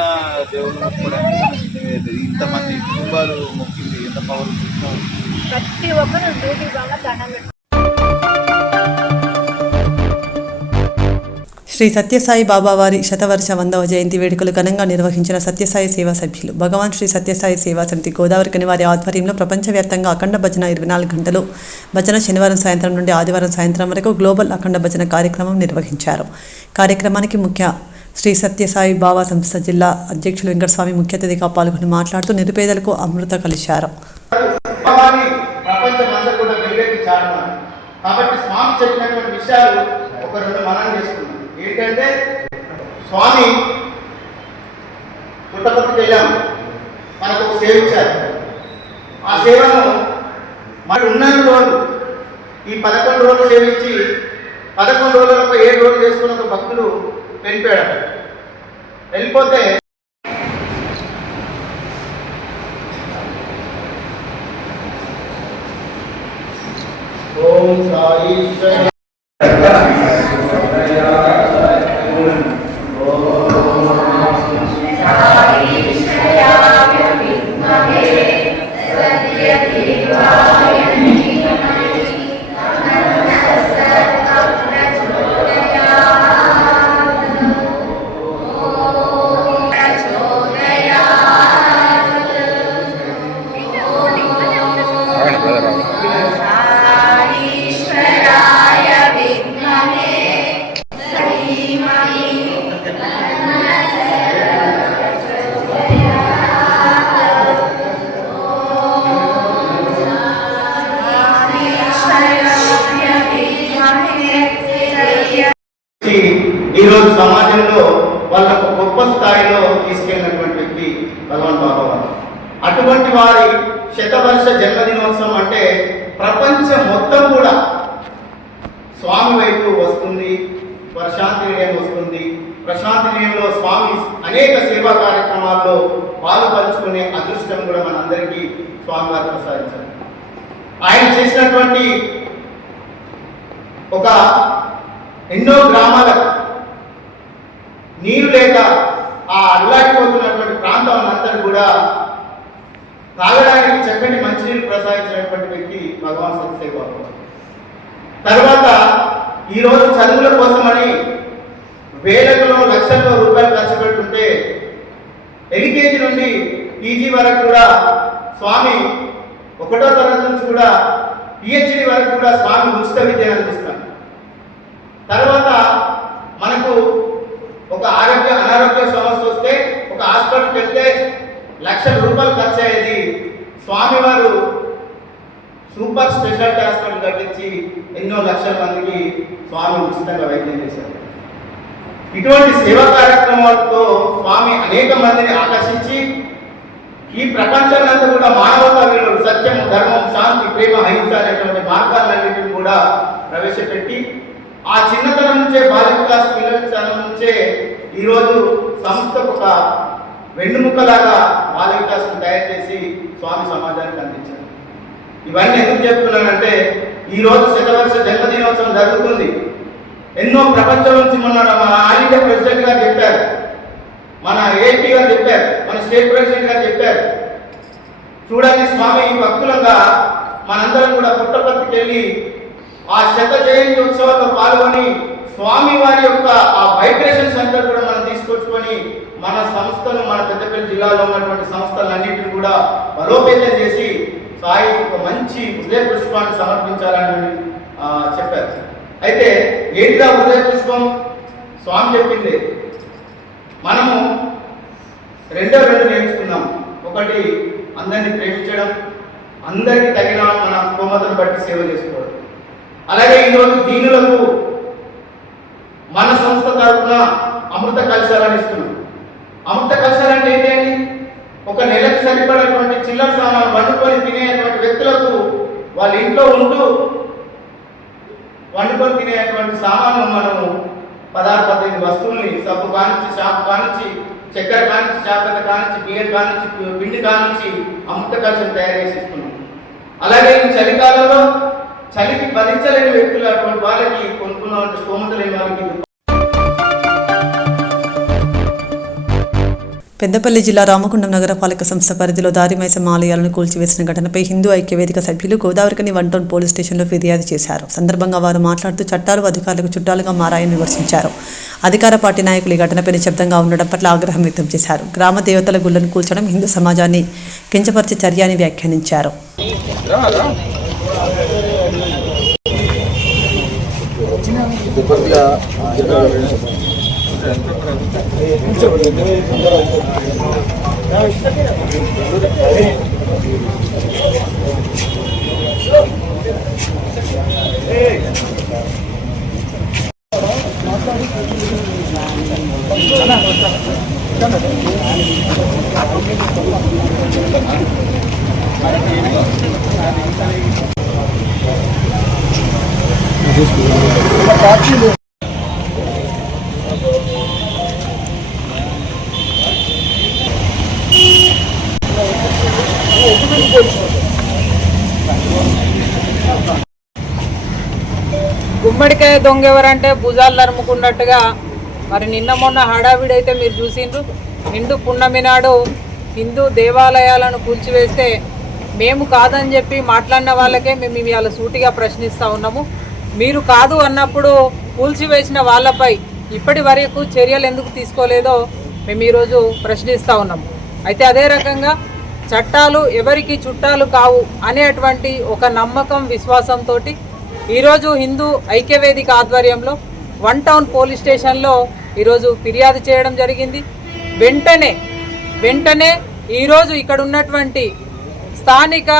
దేవుళ్ళు మొక్కడానికి ఇంతమంది కుటుంబాలు మొక్కింది ఎంత పవర్ ప్రతి ఒక్కరు డ్యూటీ బాగా దండం పెట్టుకుంటారు. శ్రీ సత్యసాయి బాబా వారి శతవర్ష 100వ జయంతి వేడుకలు ఘనంగా నిర్వహించిన సత్యసాయి సేవా సభ్యులు. భగవాన్ శ్రీ సత్యసాయి సేవా సమితి గోదావరికని వారి ఆధ్వర్యంలో ప్రపంచవ్యాప్తంగా అఖండ భజన 24 గంటలు భజన శనివారం సాయంత్రం నుండి ఆదివారం సాయంత్రం వరకు గ్లోబల్ అఖండ భజన కార్యక్రమం నిర్వహించారు. కార్యక్రమానికి ముఖ్య శ్రీ సత్యసాయి బాబా సంస్థ జిల్లా అధ్యక్షులు వెంకటస్వామి ముఖ్య అతిథిగా పాల్గొని మాట్లాడుతూ నిరుపేదలకు అమృత కలిశారు. కాబట్టి స్వామి చెప్పినటువంటి విషయాలు ఒక రెండు మనం చేసుకున్నాం. ఏంటంటే స్వామి పుట్టపర్తికి వెళ్ళాము, మనకు ఒక సేవ ఇచ్చారు. ఆ సేవను మరి ఉన్న రోజులు ఈ 11 రోజులు సేవ ఇచ్చి 11 రోజులకు 7 రోజులు చేసుకున్న ఒక భక్తులు వెళ్ళిపోయాడు. వెళ్ళిపోతే ఓం సాయి ఈరోజు సమాజంలో వాళ్ళకు గొప్ప స్థాయిలో తీసుకెళ్ళినటువంటి వ్యక్తి భగవాన్ బాబా వారు. అటువంటి వారి శతవర్ష జన్మదినోత్సవం అంటే ప్రపంచం మొత్తం కూడా స్వామి వైపు వస్తుంది. ప్రశాంతి నిలయం వస్తుంది. ప్రశాంతి నిలయంలో స్వామి అనేక సేవా కార్యక్రమాల్లో పాలు పంచుకునే అదృష్టం కూడా మనందరికీ స్వామి వారు ప్రసాదించారు. ఆయన చేసినటువంటి ఒక ఎన్నో గ్రామాలకు నీరు లేక ఆ అల్లాడిపోతున్నటువంటి ప్రాంతం అంతా కూడా తాగడానికి చక్కటి మంచినీరు ప్రసాదించినటువంటి వ్యక్తి భగవాన్ సత్యసాయి బాబా. తర్వాత ఈరోజు చదువుల కోసమని వేలకు లక్షల్లో రూపాయలు ఖర్చు పెట్టుకుంటే ఎల్కేజీ నుండి పీజీ వరకు కూడా స్వామి 1వ తరగతి నుంచి కూడా పిహెచ్డి వరకు కూడా స్వామి ఉచిత విద్యను అందిస్తాడు. తర్వాత మనకు ఒక అనారోగ్య సమస్య వస్తే ఒక హాస్పిటల్కి వెళ్తే లక్షల రూపాయలు ఖర్చు అయ్యేది స్వామి వారు సూపర్ స్పెషాలిటీ హాస్పిటల్ కట్టించి ఎన్నో లక్షల మందికి స్వామి ఉచితంగా వైద్యం చేశారు. ఇటువంటి సేవా కార్యక్రమాలతో స్వామి అనేక మందిని ఆకర్షించి ఈ ప్రపంచాలంతా కూడా మానవతా విలువలు సత్యం, ధర్మం, శాంతి, ప్రేమ, అహింస అనేటువంటి మార్గాలన్నింటినీ కూడా ప్రవేశపెట్టి ఆ చిన్నతనం నుంచే బాలిక క్లాస్ పిల్లల నుంచే ఈరోజు సంస్థకు ఒక వెన్నుముక్కలాగా బాలిక క్లాస్ను తయారు చేసి స్వామి సమాజానికి అందించారు. ఇవన్నీ ఎందుకు చెప్తున్నానంటే ఈరోజు శతవర్ష జన్మదినోత్సవం జరుగుతుంది. ఎన్నో ప్రపంచం నుంచి మొన్న మన ఆల్ ఇండియా ప్రెసిడెంట్ గారు చెప్పారు, మన ఏపీ గారు చెప్పారు, మన స్టేట్ ప్రెసిడెంట్ గారు చెప్పారు. చూడండి స్వామి భక్తులంగా మనందరం కూడా పుట్టపర్తికి వెళ్ళి ఆ శత జయంతి ఉత్సవాల్లో పాల్గొని స్వామి వారి యొక్క ఆ వైబ్రేషన్స్ అంతా కూడా మనం తీసుకొచ్చుకొని మన సంస్థను, మన పెద్దపల్లి జిల్లాలో ఉన్నటువంటి సంస్థలన్నింటినీ కూడా బలోపేతం చేసి సాయి ఒక మంచి హృదయ పుష్పాన్ని సమర్పించాలని చెప్పారు. అయితే ఏంటిదా హృదయ పుష్పం? స్వామి చెప్పింది మనము రెండు నేర్చుకున్నాం. ఒకటి అందరినీ ప్రేమించడం, అందరికీ తగిన మన స్తోమతను బట్టి సేవ చేసుకోవడం. అలాగే ఈరోజు దీనులకు తరఫున అమృత కలశాలను ఇస్తున్నాం. అమృత కలశాలు అంటే ఏంటి? ఒక నెలకు సరిపడేటువంటి చిల్లర సామాను వండుకొని తినేటువంటి వ్యక్తులకు వాళ్ళ ఇంట్లో ఉంటూ వండుకొని తినేటువంటి సామాను మనము 16-18 వస్తువుల్ని సబ్బు కానించి, షాంపు కానించి, చక్కెర కానించి, చాపత కానించి, బియ్యం కానించి, పిండి కానించి అమృత కలశం తయారు చేసి ఇస్తున్నాం. అలాగే ఈ చలికాలంలో చలికి భరించలేని వ్యక్తులు అటువంటి వాళ్ళకి కొనుక్కున్న స్తోమత లేని వాళ్ళకి పెద్దపల్లి జిల్లా రామగుండం నగరపాలక సంస్థ పరిధిలో దారి మైసమ్మ ఆలయాలను కూల్చివేసిన ఘటనపై హిందూ ఐక్యవేదిక సభ్యులు గోదావరికని 1 టౌన్ పోలీస్ స్టేషన్లో ఫిర్యాదు చేశారు. సందర్భంగా వారు మాట్లాడుతూ చట్టాలు అధికారులకు చుట్టాలుగా మారాయని విమర్శించారు. అధికార పార్టీ నాయకులు ఈ ఘటనపై నిశ్శబ్దంగా ఉండడం పట్ల ఆగ్రహం వ్యక్తం చేశారు. గ్రామ దేవతల గుళ్లను కూల్చడం హిందూ సమాజాన్ని కించపరిచే చర్య అని వ్యాఖ్యానించారు. గుమ్మడికాయ దొంగ ఎవరంటే భుజాలు నరుముకున్నట్టుగా మరి నిన్న మొన్న హడావిడైతే మీరు చూసిండ్రు. నిండు పున్నమి నాడు హిందూ దేవాలయాలను కూల్చివేస్తే మేము కాదని చెప్పి మాట్లాడిన వాళ్ళకే మేము ఇవాళ సూటిగా ప్రశ్నిస్తూ ఉన్నాము. మీరు కాదు అన్నప్పుడు కూల్చివేసిన వాళ్ళపై ఇప్పటి వరకు చర్యలు ఎందుకు తీసుకోలేదో మేము ఈరోజు ప్రశ్నిస్తూ ఉన్నాము. అయితే అదే రకంగా చట్టాలు ఎవరికి చుట్టాలు కావు అనేటువంటి ఒక నమ్మకం, విశ్వాసంతో ఈరోజు హిందూ ఐక్యవేదిక ఆధ్వర్యంలో 1 టౌన్ పోలీస్ స్టేషన్లో ఈరోజు ఫిర్యాదు చేయడం జరిగింది. వెంటనే ఈరోజు ఇక్కడ ఉన్నటువంటి స్థానిక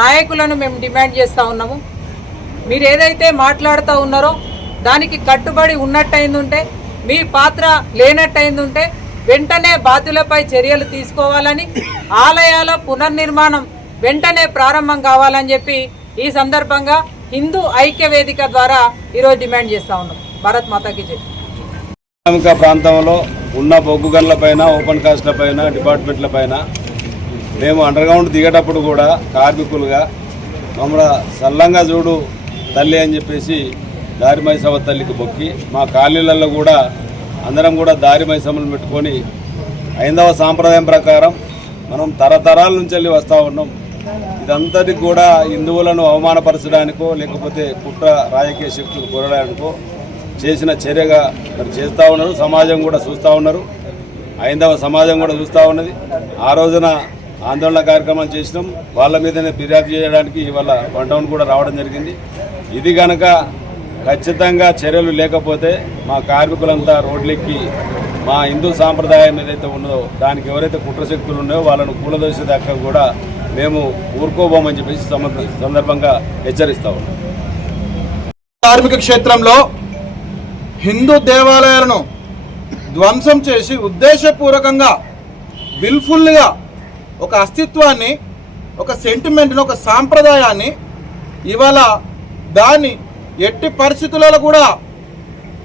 నాయకులను మేము డిమాండ్ చేస్తూ ఉన్నాము. మీరు ఏదైతే మాట్లాడుతూ ఉన్నారో దానికి కట్టుబడి ఉన్నట్టయిందుంటే, మీ పాత్ర లేనట్టయిందుంటే వెంటనే బాధ్యులపై చర్యలు తీసుకోవాలని, ఆలయాల పునర్నిర్మాణం వెంటనే ప్రారంభం కావాలని చెప్పి ఈ సందర్భంగా హిందూ ఐక్యవేదిక ద్వారా ఈరోజు డిమాండ్ చేస్తూ ఉన్నాం. భారత్ మాతాకి జై. ప్రాంతంలో ఉన్న బొగ్గు గన్ల పైన, ఓపెన్ కాస్ట్ల పైన, డిపార్ట్మెంట్ల పైన మేము అండర్గ్రౌండ్ దిగేటప్పుడు కూడా కార్మికులుగా మమ్మల్ని సల్లంగా చూడు తల్లి అని చెప్పేసి దారి మైసమ్మ తల్లికి మొక్కి మా కాలనీలలో కూడా అందరం కూడా దారి మైసమ్మను పెట్టుకొని హైందవ సాంప్రదాయం ప్రకారం మనం తరతరాల నుంచి వెళ్ళి వస్తూ ఉన్నాం. ఇదంతటికి కూడా హిందువులను అవమానపరచడానికో లేకపోతే కుట్ర రాజకీయ శక్తులు కోరడానికో చేసిన చర్యగా మరి చేస్తూ ఉన్నారు. సమాజం కూడా చూస్తూ ఉన్నారు, హైందవ సమాజం కూడా చూస్తూ ఉన్నది. ఆ రోజున ఆందోళన కార్యక్రమాలు చేసినాం. వాళ్ళ మీదనే ఫిర్యాదు చేయడానికి ఇవాళ 1 టౌన్ కూడా రావడం జరిగింది. ఇది కనుక ఖచ్చితంగా చర్యలు లేకపోతే మా కార్మికులంతా రోడ్లెక్కి మా హిందూ సాంప్రదాయం ఏదైతే ఉన్నదో దానికి ఎవరైతే కుట్రశక్తులు ఉన్నాయో వాళ్ళను కూలదోసేదాకా కూడా మేము ఊరుకోబోమని చెప్పేసి సందర్భంగా హెచ్చరిస్తా ఉన్నాం. కార్మిక క్షేత్రంలో హిందూ దేవాలయాలను ధ్వంసం చేసి ఉద్దేశపూర్వకంగా విల్ఫుల్గా ఒక అస్తిత్వాన్ని, ఒక సెంటిమెంట్ని, ఒక సాంప్రదాయాన్ని ఇవాళ దాన్ని ఎట్టి పరిస్థితులలో కూడా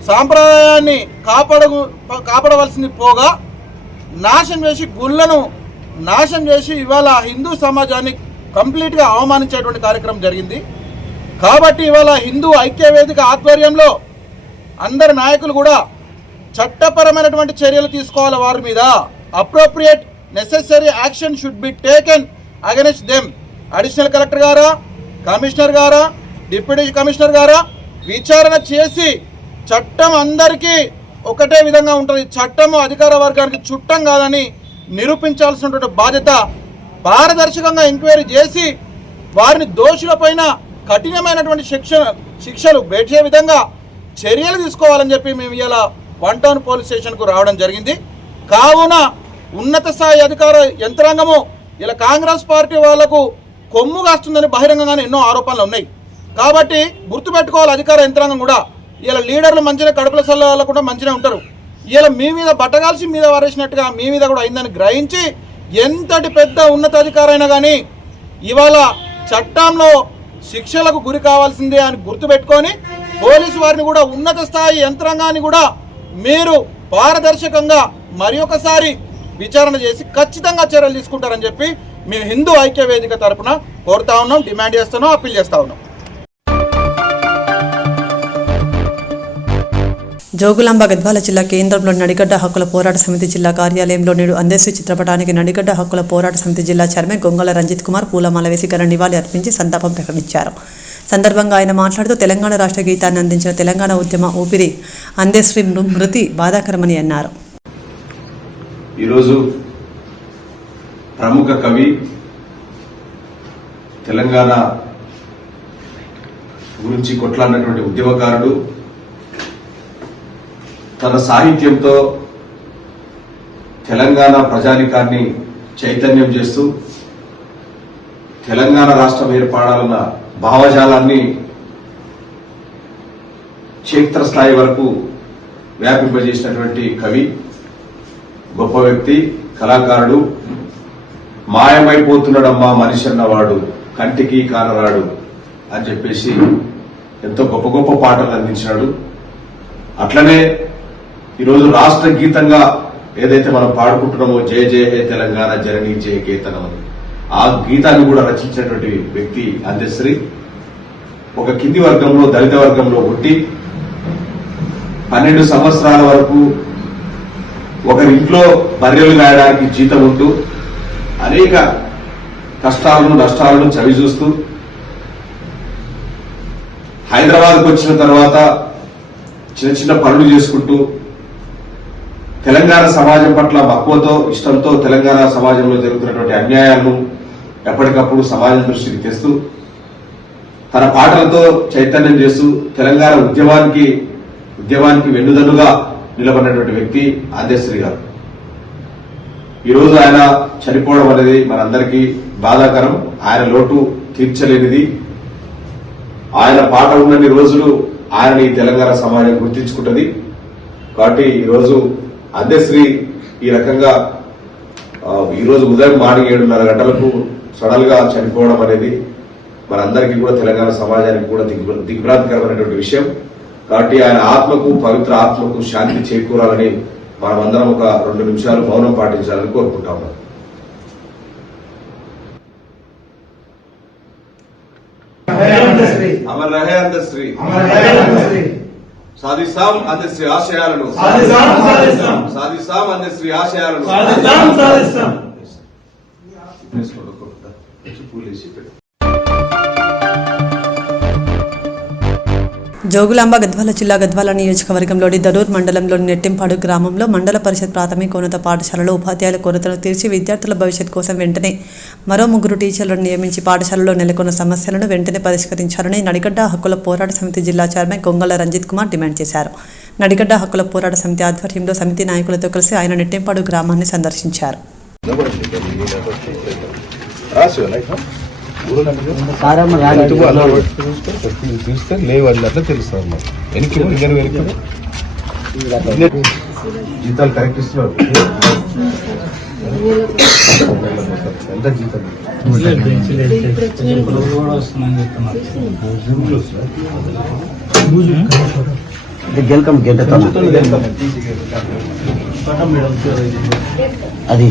సాంప్రదాయాన్ని కాపాడవలసింది పోగా నాశనం చేసి, గుళ్ళను నాశనం చేసి ఇవాళ హిందూ సమాజాన్ని కంప్లీట్గా అవమానించేటువంటి కార్యక్రమం జరిగింది. కాబట్టి ఇవాళ హిందూ ఐక్యవేదిక ఆధ్వర్యంలో అందరి నాయకులు కూడా చట్టపరమైనటువంటి చర్యలు తీసుకోవాలి. వారి మీద appropriate necessary action should be taken against them. Additional collector గారా, కమిషనర్ గారా, డిప్యూటీ కమిషనర్ గారా విచారణ చేసి చట్టం అందరికీ ఒకటే విధంగా ఉంటుంది, చట్టము అధికార వర్గానికి చుట్టం కాదని నిరూపించాల్సినటువంటి బాధ్యత. పారదర్శకంగా ఎంక్వైరీ చేసి వారిని దోషులపైన కఠినమైనటువంటి శిక్షలు పెట్టే విధంగా చర్యలు తీసుకోవాలని చెప్పి మేము ఇలా 1 టౌన్ పోలీస్ స్టేషన్కు రావడం జరిగింది. కావున ఉన్నత స్థాయి అధికార యంత్రాంగము ఇలా కాంగ్రెస్ పార్టీ వాళ్లకు కొమ్ము కాస్తుందని బహిరంగంగానే ఎన్నో ఆరోపణలు ఉన్నాయి. కాబట్టి గుర్తుపెట్టుకోవాలి అధికార యంత్రాంగం కూడా ఇలా లీడర్లు మంచిగా కడుపుల సల్లకుండా మంచిగా ఉంటారు. ఇలా మీ మీద బట్టగాల్సి మీద వారేసినట్టుగా మీ మీద కూడా అయిందని గ్రహించి ఎంతటి పెద్ద ఉన్నతాధికారైనా కానీ ఇవాళ చట్టంలో శిక్షలకు గురి కావాల్సిందే అని గుర్తుపెట్టుకొని పోలీసు వారిని కూడా ఉన్నత స్థాయి యంత్రాంగాన్ని కూడా మీరు పారదర్శకంగా మరి ఒకసారి విచారణ చేసి ఖచ్చితంగా చర్యలు తీసుకుంటారని చెప్పి మేము హిందూ ఐక్య వేదిక తరఫున కోరుతా ఉన్నాం, డిమాండ్ చేస్తున్నాం, అప్పీల్ చేస్తా ఉన్నాం. జోగులాంబ గద్వాల జిల్లా కేంద్రంలో నడిగడ్డ హక్కుల పోరాట సమితి జిల్లా కార్యాలయంలో నేడు అందేశ్రీ చిత్రపటానికి నడిగడ్డ హక్కుల పోరాట సమితి జిల్లా చైర్మన్ గొంగళ రంజిత్ కుమార్ పూలమాల వేసి ఘన నివాళి అర్పించి సంతాపం ప్రకటించారు. సందర్భంగా ఆయన మాట్లాడుతూ తెలంగాణ రాష్ట్ర గీతాన్ని అందించిన తెలంగాణ ఉద్యమ ఊపిరి అందేశ్రీ మృతి బాధాకరమని అన్నారు. ఈరోజు ప్రముఖ కవి, తెలంగాణ గురించి కొట్లాడినటువంటి ఉద్యమకారుడు, తన సాహిత్యంతో తెలంగాణ ప్రజానికాన్ని చైతన్యం చేస్తూ తెలంగాణ రాష్ట్రం ఏర్పడాలన్న భావజాలాన్ని క్షేత్రస్థాయి వరకు వ్యాపింపజేసినటువంటి కవి, గొప్ప వ్యక్తి, కళాకారుడు. మాయమైపోతున్నాడమ్మా మనిషి అన్నవాడు కంటికి కానరాడు అని చెప్పేసి ఎంతో గొప్ప గొప్ప పాటలు అందించినాడు. అట్లనే ఈరోజు రాష్ట్ర గీతంగా ఏదైతే మనం పాడుకుంటున్నామో జయ జయ హే తెలంగాణ జననీ జయ కేతనం, ఆ గీతాన్ని కూడా రచించినటువంటి వ్యక్తి అందేశ్రీ. ఒక కింది వర్గంలో, దళిత వర్గంలో పుట్టి 12 సంవత్సరాల వరకు ఒకరింట్లో బర్రెలు గాయడానికి జీతం ఉంటూ అనేక కష్టాలను నష్టాలను చవిచూస్తూ హైదరాబాద్కు వచ్చిన తర్వాత చిన్న చిన్న పనులు చేసుకుంటూ తెలంగాణ సమాజం పట్ల మక్కువతో, ఇష్టంతో తెలంగాణ సమాజంలో జరుగుతున్నటువంటి అన్యాయాలను ఎప్పటికప్పుడు సమాజం దృష్టికి తెస్తూ తన పాటలతో చైతన్యం చేస్తూ తెలంగాణ ఉద్యమానికి వెన్నుదన్నుగా నిలబడినటువంటి వ్యక్తి అందేశ్రీ గారు. ఈరోజు ఆయన చనిపోవడం అనేది మనందరికీ బాధాకరం. ఆయన లోటు తీర్చలేనిది. ఆయన పాట ఉన్నన్ని రోజులు ఆయనని తెలంగాణ సమాజం గుర్తించుకుంటుంది. కాబట్టి ఈరోజు అందేశ్రీ ఈ రకంగా ఈరోజు ఉదయం మార్నింగ్ 7:30 గంటలకు సడన్ గా చనిపోవడం అనేది మనందరికీ కూడా తెలంగాణ సమాజానికి కూడా దిగ్భ్రాంతికరమైనటువంటి విషయం. కాబట్టి ఆయన ఆత్మకు, పవిత్ర ఆత్మకు శాంతి చేకూరాలని మనమందరం ఒక 2 నిమిషాలు మౌనం పాటించాలని కోరుకుంటా ఉన్నాం. అమర్ రహే అందేశ్రీ, సాధిస్తాం అందేశ్రీ ఆశయాలను, సాధిస్తాం అందేశ్రీ ఆశయాలను. జోగులాంబ గద్వాల జిల్లా గద్వాల నియోజకవర్గంలోని దరూర్ మండలంలోని నెట్టింపాడు గ్రామంలో మండల పరిషత్ ప్రాథమికోన్నత పాఠశాలలో ఉపాధ్యాయుల కొరతను తీర్చి విద్యార్థుల భవిష్యత్ కోసం వెంటనే మరో 3 టీచర్లను నియమించి పాఠశాలలో నెలకొన్న సమస్యలను వెంటనే పరిష్కరించాలని నడిగడ్డ హక్కుల పోరాట సమితి జిల్లా చైర్మన్ గొంగళ రంజిత్ కుమార్ డిమాండ్ చేశారు. నడిగడ్డ హక్కుల పోరాట సమితి ఆధ్వర్యంలో సమితి నాయకులతో కలిసి ఆయన నెట్టింపాడు గ్రామాన్ని సందర్శించారు. జీతాలు కరెక్ట్ ఇస్తున్నారు. ఎంత జీతం అది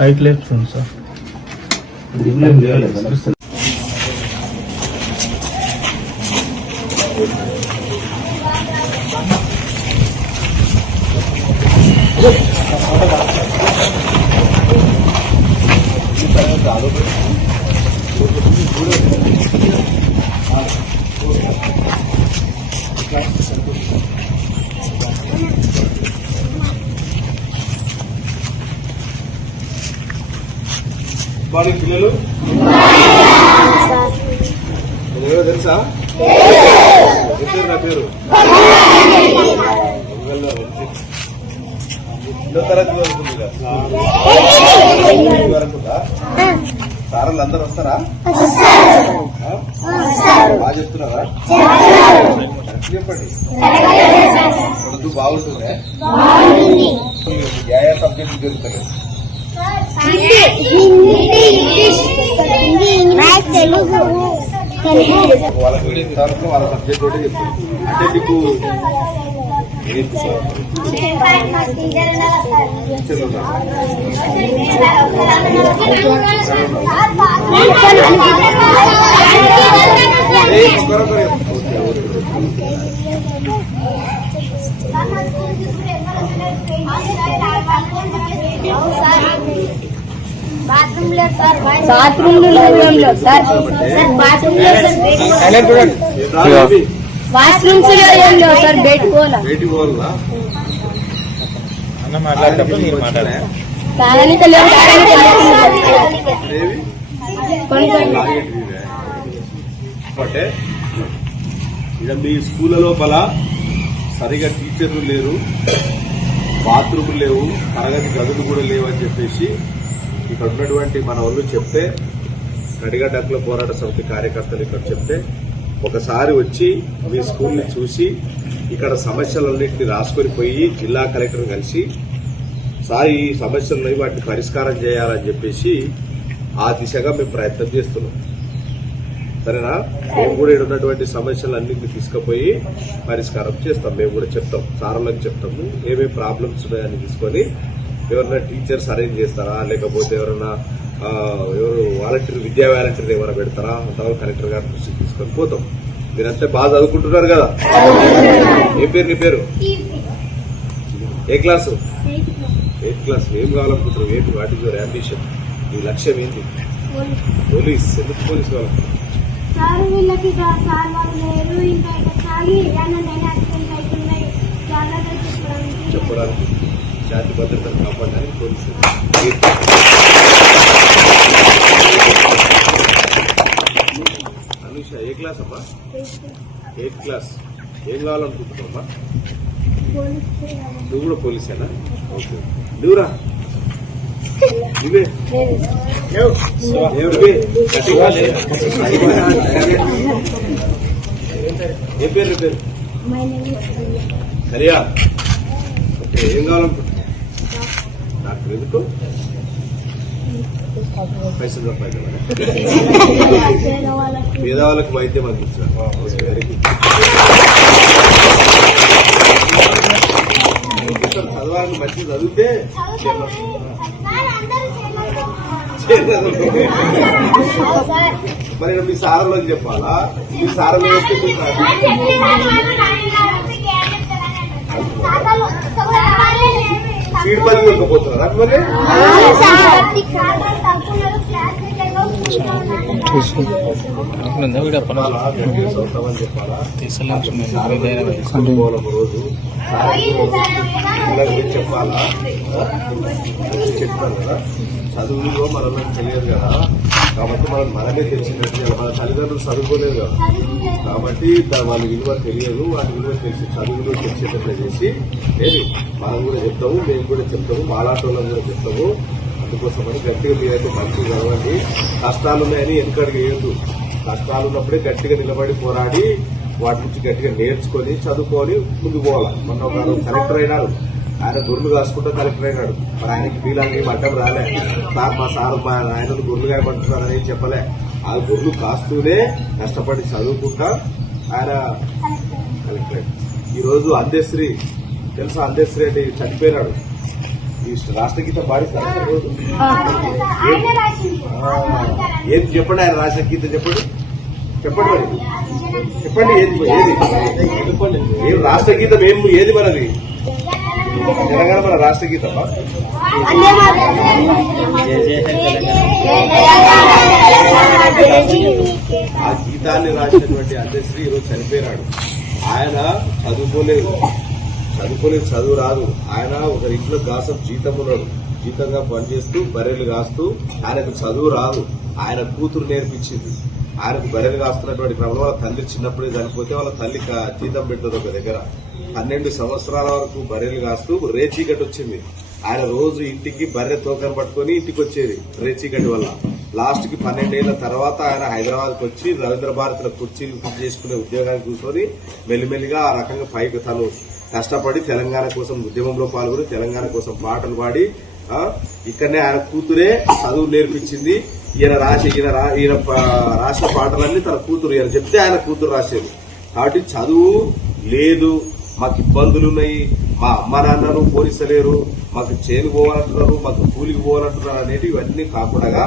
రైట్ లెఫ్ట్ ఫ్రంట్ సార్. వాడి పిల్లలు తెలుసా? నా పేరు తరగతి వరకు సార్లు అందరు వస్తారా? బాగా చెప్తున్నారా? చెప్పండి. ఉర్దూ బాగుంటుందే? ఏ సబ్జెక్ట్ జరుగుతుంది? వాళ్ళ సబ్జెక్ట్ ఒకటే చెప్తారు. అంటే మీకు వాష్రూమ్స్ సార్ పెట్టుకోవాలా అన్న మాట్లాడేటప్పుడు మీరు మాట్లాడే అంటే ఇక మీ స్కూళ్ళ లోపల సరిగా టీచర్లు లేరు, బాత్రూమ్లు లేవు, తరగతి గదులు కూడా లేవు అని చెప్పేసి ఇక్కడ ఉన్నటువంటి మన వాళ్ళు చెప్తే, నడిగడ్డ హక్కుల పోరాట సమితి కార్యకర్తలు ఇక్కడ చెప్తే ఒకసారి వచ్చి మీ స్కూల్ని చూసి ఇక్కడ సమస్యలన్నింటినీ రాసుకొని పోయి జిల్లా కలెక్టర్ కలిసి సార్ ఈ సమస్యలు వాటిని పరిష్కారం చేయాలని చెప్పేసి ఆ దిశగా మేము ప్రయత్నం చేస్తున్నాం. సరేనా? మేము కూడా ఇక్కడ ఉన్నటువంటి సమస్యలన్నింటినీ తీసుకుపోయి పరిష్కారం చేస్తాం. మేము కూడా చెప్తాం, సార్లకు చెప్తాము ఏమేమి ప్రాబ్లమ్స్ ఉన్నాయని తీసుకొని ఎవరైనా టీచర్స్ అరేంజ్ చేస్తారా, లేకపోతే ఎవరైనా ఎవరు వాలంటీర్ విద్యా వాలంటీర్ ఏమైనా పెడతారా అంతవరకు కలెక్టర్ గారి దృష్టికి తీసుకొని పోతాం. మీరంతా బాగా చదువుకుంటున్నారు కదా? ఏ పేరు నీ పేరు? ఏ క్లాసు? 8th class. ఏం కావాలనుకుంటున్నావు? ఏంటి వాట్ ఈస్ యువర్ అంబిషన్? నీ లక్ష్యం ఏంటి? పోలీస్. ఎందుకు పోలీస్ కావాలనుకుంటున్నావు? చెప్పడానికి, జాతి భద్రతను కాపాడడానికి పోలీసు. అనుష ఏ క్లాస్ అమ్మా? 8th class. ఏం కావాలనుకుంటున్నావమ్మా? నువ్వు కూడా పోలీసేనా? ఓకే. నువ్వురా, నువ్వే ఏ పేరు? పేరు సరియా? ఓకే. ఏం కావాలనుకుంటున్నావు? డాక్టర్. ఎందుకు? పైసలు సంపాదించాలి. పేదవాళ్ళకి వైద్యం అందించాలి. Okay, very good. చదవాలని మంచి చదివితే మరి మీ సారంలోకి చెప్పాలా? మీ సారంలో సీడ్ పని వెళ్ళకపోతున్నారా? మరి రోజు చెప్పాలా? చెప్తాను కదా, చదువులో మనల్ని తెలియదు కదా, కాబట్టి మనమే తెలిసినట్టు. మన తల్లిదండ్రులు చదువుకోలేదు కదా, కాబట్టి వాళ్ళ విలువ తెలియదు. వాళ్ళ విలువ తెలిసి చదువులు తెలిసేటట్లు చేసి ఏది మనం కూడా చెప్తాము, మేము కూడా చెప్తాము, మాలాటోళ్ళం కూడా చెప్తాము. అందుకోసమని గట్టిగా మీరైతే మంచిగా చదవండి. కష్టాలున్నాయని వెనుకడికి వేయద్దు. కష్టాలు ఉన్నప్పుడే గట్టిగా నిలబడి పోరాడి వాటి నుంచి గట్టిగా నేర్చుకొని చదువుకొని ముందుకు పోవాలి. మొన్న ఒక కలెక్టర్ అయినాడు, ఆయన గొర్రెలు కాసుకుంటూ కలెక్టర్ అయినాడు. మరి ఆయనకి మీలాంటి అడ్డం రాలే. సార్ మా ఆయన గొర్రెలు కాయమంటున్నారని చెప్పలే. ఆ గొర్రెలు కాస్తూనే కష్టపడి చదువుకుంటా ఆయన కలెక్టర్. ఈరోజు అందశ్రీ తెలుసా? అందశ్రీ అంటే చనిపోయినాడు. ఈ రాష్ట్రగీతం పాడిస్తారు. ఏది చెప్పండి, ఆయన రాసిన గీతం చెప్పండి. చెప్పండి మరి, చెప్పండి. ఏది చెప్పండి. ఏం రాష్ట్ర గీతం? ఏది మనది? తెలంగాణ మన రాష్ట్ర గీతమా? ఆ గీతాన్ని రాసినటువంటి అందశ్రీ ఈరోజు చనిపోయినాడు. ఆయన చదువుకోలేదు, చదువు రాదు. ఆయన ఒకరి ఇంట్లో గాసం జీతం ఉన్నాడు, జీతంగా పనిచేస్తూ బర్రెలు కాస్తూ. ఆయనకు చదువు రాదు, ఆయన కూతురు నేర్పించింది. ఆయనకు బర్రెలు కాస్తున్నటువంటి క్రమంలో వాళ్ళ తల్లి చిన్నప్పుడే చనిపోతే వాళ్ళ తల్లి జీతం పెడుతుంది ఒక దగ్గర. 12 సంవత్సరాల వరకు బర్రెలు కాస్తూ రేచీకటి వచ్చింది. ఆయన రోజు ఇంటికి బర్రె తోకను పట్టుకొని ఇంటికి వచ్చేది రేచీకటి వల్ల. లాస్ట్కి 12 ఏళ్ల తర్వాత ఆయన హైదరాబాద్కి వచ్చి రవీంద్ర భారతిలో కుర్చీలు ఫిట్ చేసుకునే ఉద్యోగాన్ని కూర్చొని మెల్లిమెల్లిగా ఆ రకంగా పైకి తను కష్టపడి తెలంగాణ కోసం ఉద్యమంలో పాల్గొని తెలంగాణ కోసం పాటలు పాడి ఇక్కడనే ఆయన కూతురే చదువు నేర్పించింది. ఈయన రాసిన పాటలన్నీ తన కూతురు, ఈయన చెప్తే ఆయన కూతురు రాసేది. కాబట్టి చదువు లేదు, మాకు ఇబ్బందులు ఉన్నాయి, మా అమ్మ నాన్నను పోలిస్తలేరు, మాకు చేను పోవాలంటున్నారు, మాకు కూలికి పోవాలంటున్నారు అనేటివి ఇవన్నీ కాకుండా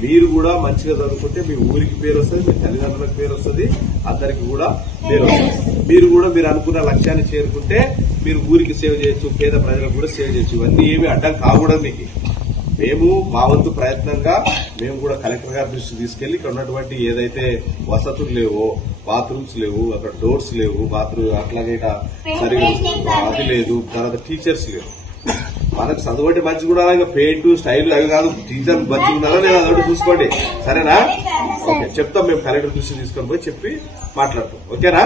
మీరు కూడా మంచిగా చదువుకుంటే మీ ఊరికి పేరు వస్తుంది, మీ తల్లిదండ్రులకు పేరు వస్తుంది, అందరికి కూడా పేరు వస్తుంది. మీరు కూడా మీరు అనుకున్న లక్ష్యాన్ని చేరుకుంటే మీరు ఊరికి సేవ చేయొచ్చు, పేద ప్రజలకు కూడా సేవ చేయొచ్చు. ఇవన్నీ ఏమి అడ్డం కాకూడదు మీకు. మేము మా వంతు ప్రయత్నంగా మేము కూడా కలెక్టర్ గారి దృష్టికి తీసుకెళ్లి ఇక్కడ ఉన్నటువంటి ఏదైతే వసతులు లేవో, బాత్రూమ్స్ లేవు, అక్కడ డోర్స్ లేవు, బాత్రూమ్ అట్లాగే సరిగా అది లేదు, తర్వాత టీచర్స్ లేవు. మనకు చదువు అంటే మంచిగా ఉండాలి, ఇంకా పెయింట్ స్టైల్ అవి కాదు, టీచర్ మంచిగా ఉన్నారా లేదా అదొకటి చూసుకోండి, సరేనా? ఓకే, చెప్తాం. మేము కలెక్టర్ దృష్టికి తీసుకొని పోయి చెప్పి మాట్లాడతాం, ఓకేనా?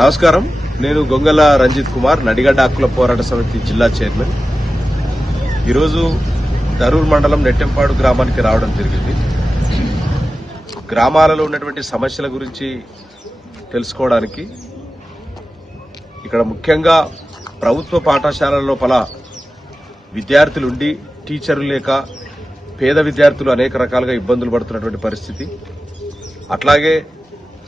నమస్కారం, నేను గొంగల రంజిత్ కుమార్, నడిగడ్డ హక్కుల పోరాట సమితి జిల్లా చైర్మన్. ఈరోజు దరూర్ మండలం నెట్టెంపాడు గ్రామానికి రావడం జరిగింది. గ్రామాలలో ఉన్నటువంటి సమస్యల గురించి తెలుసుకోవడానికి. ఇక్కడ ముఖ్యంగా ప్రభుత్వ పాఠశాలల లోపల విద్యార్థులుండి టీచర్లు లేక పేద విద్యార్థులు అనేక రకాలుగా ఇబ్బందులు పడుతున్నటువంటి పరిస్థితి. అట్లాగే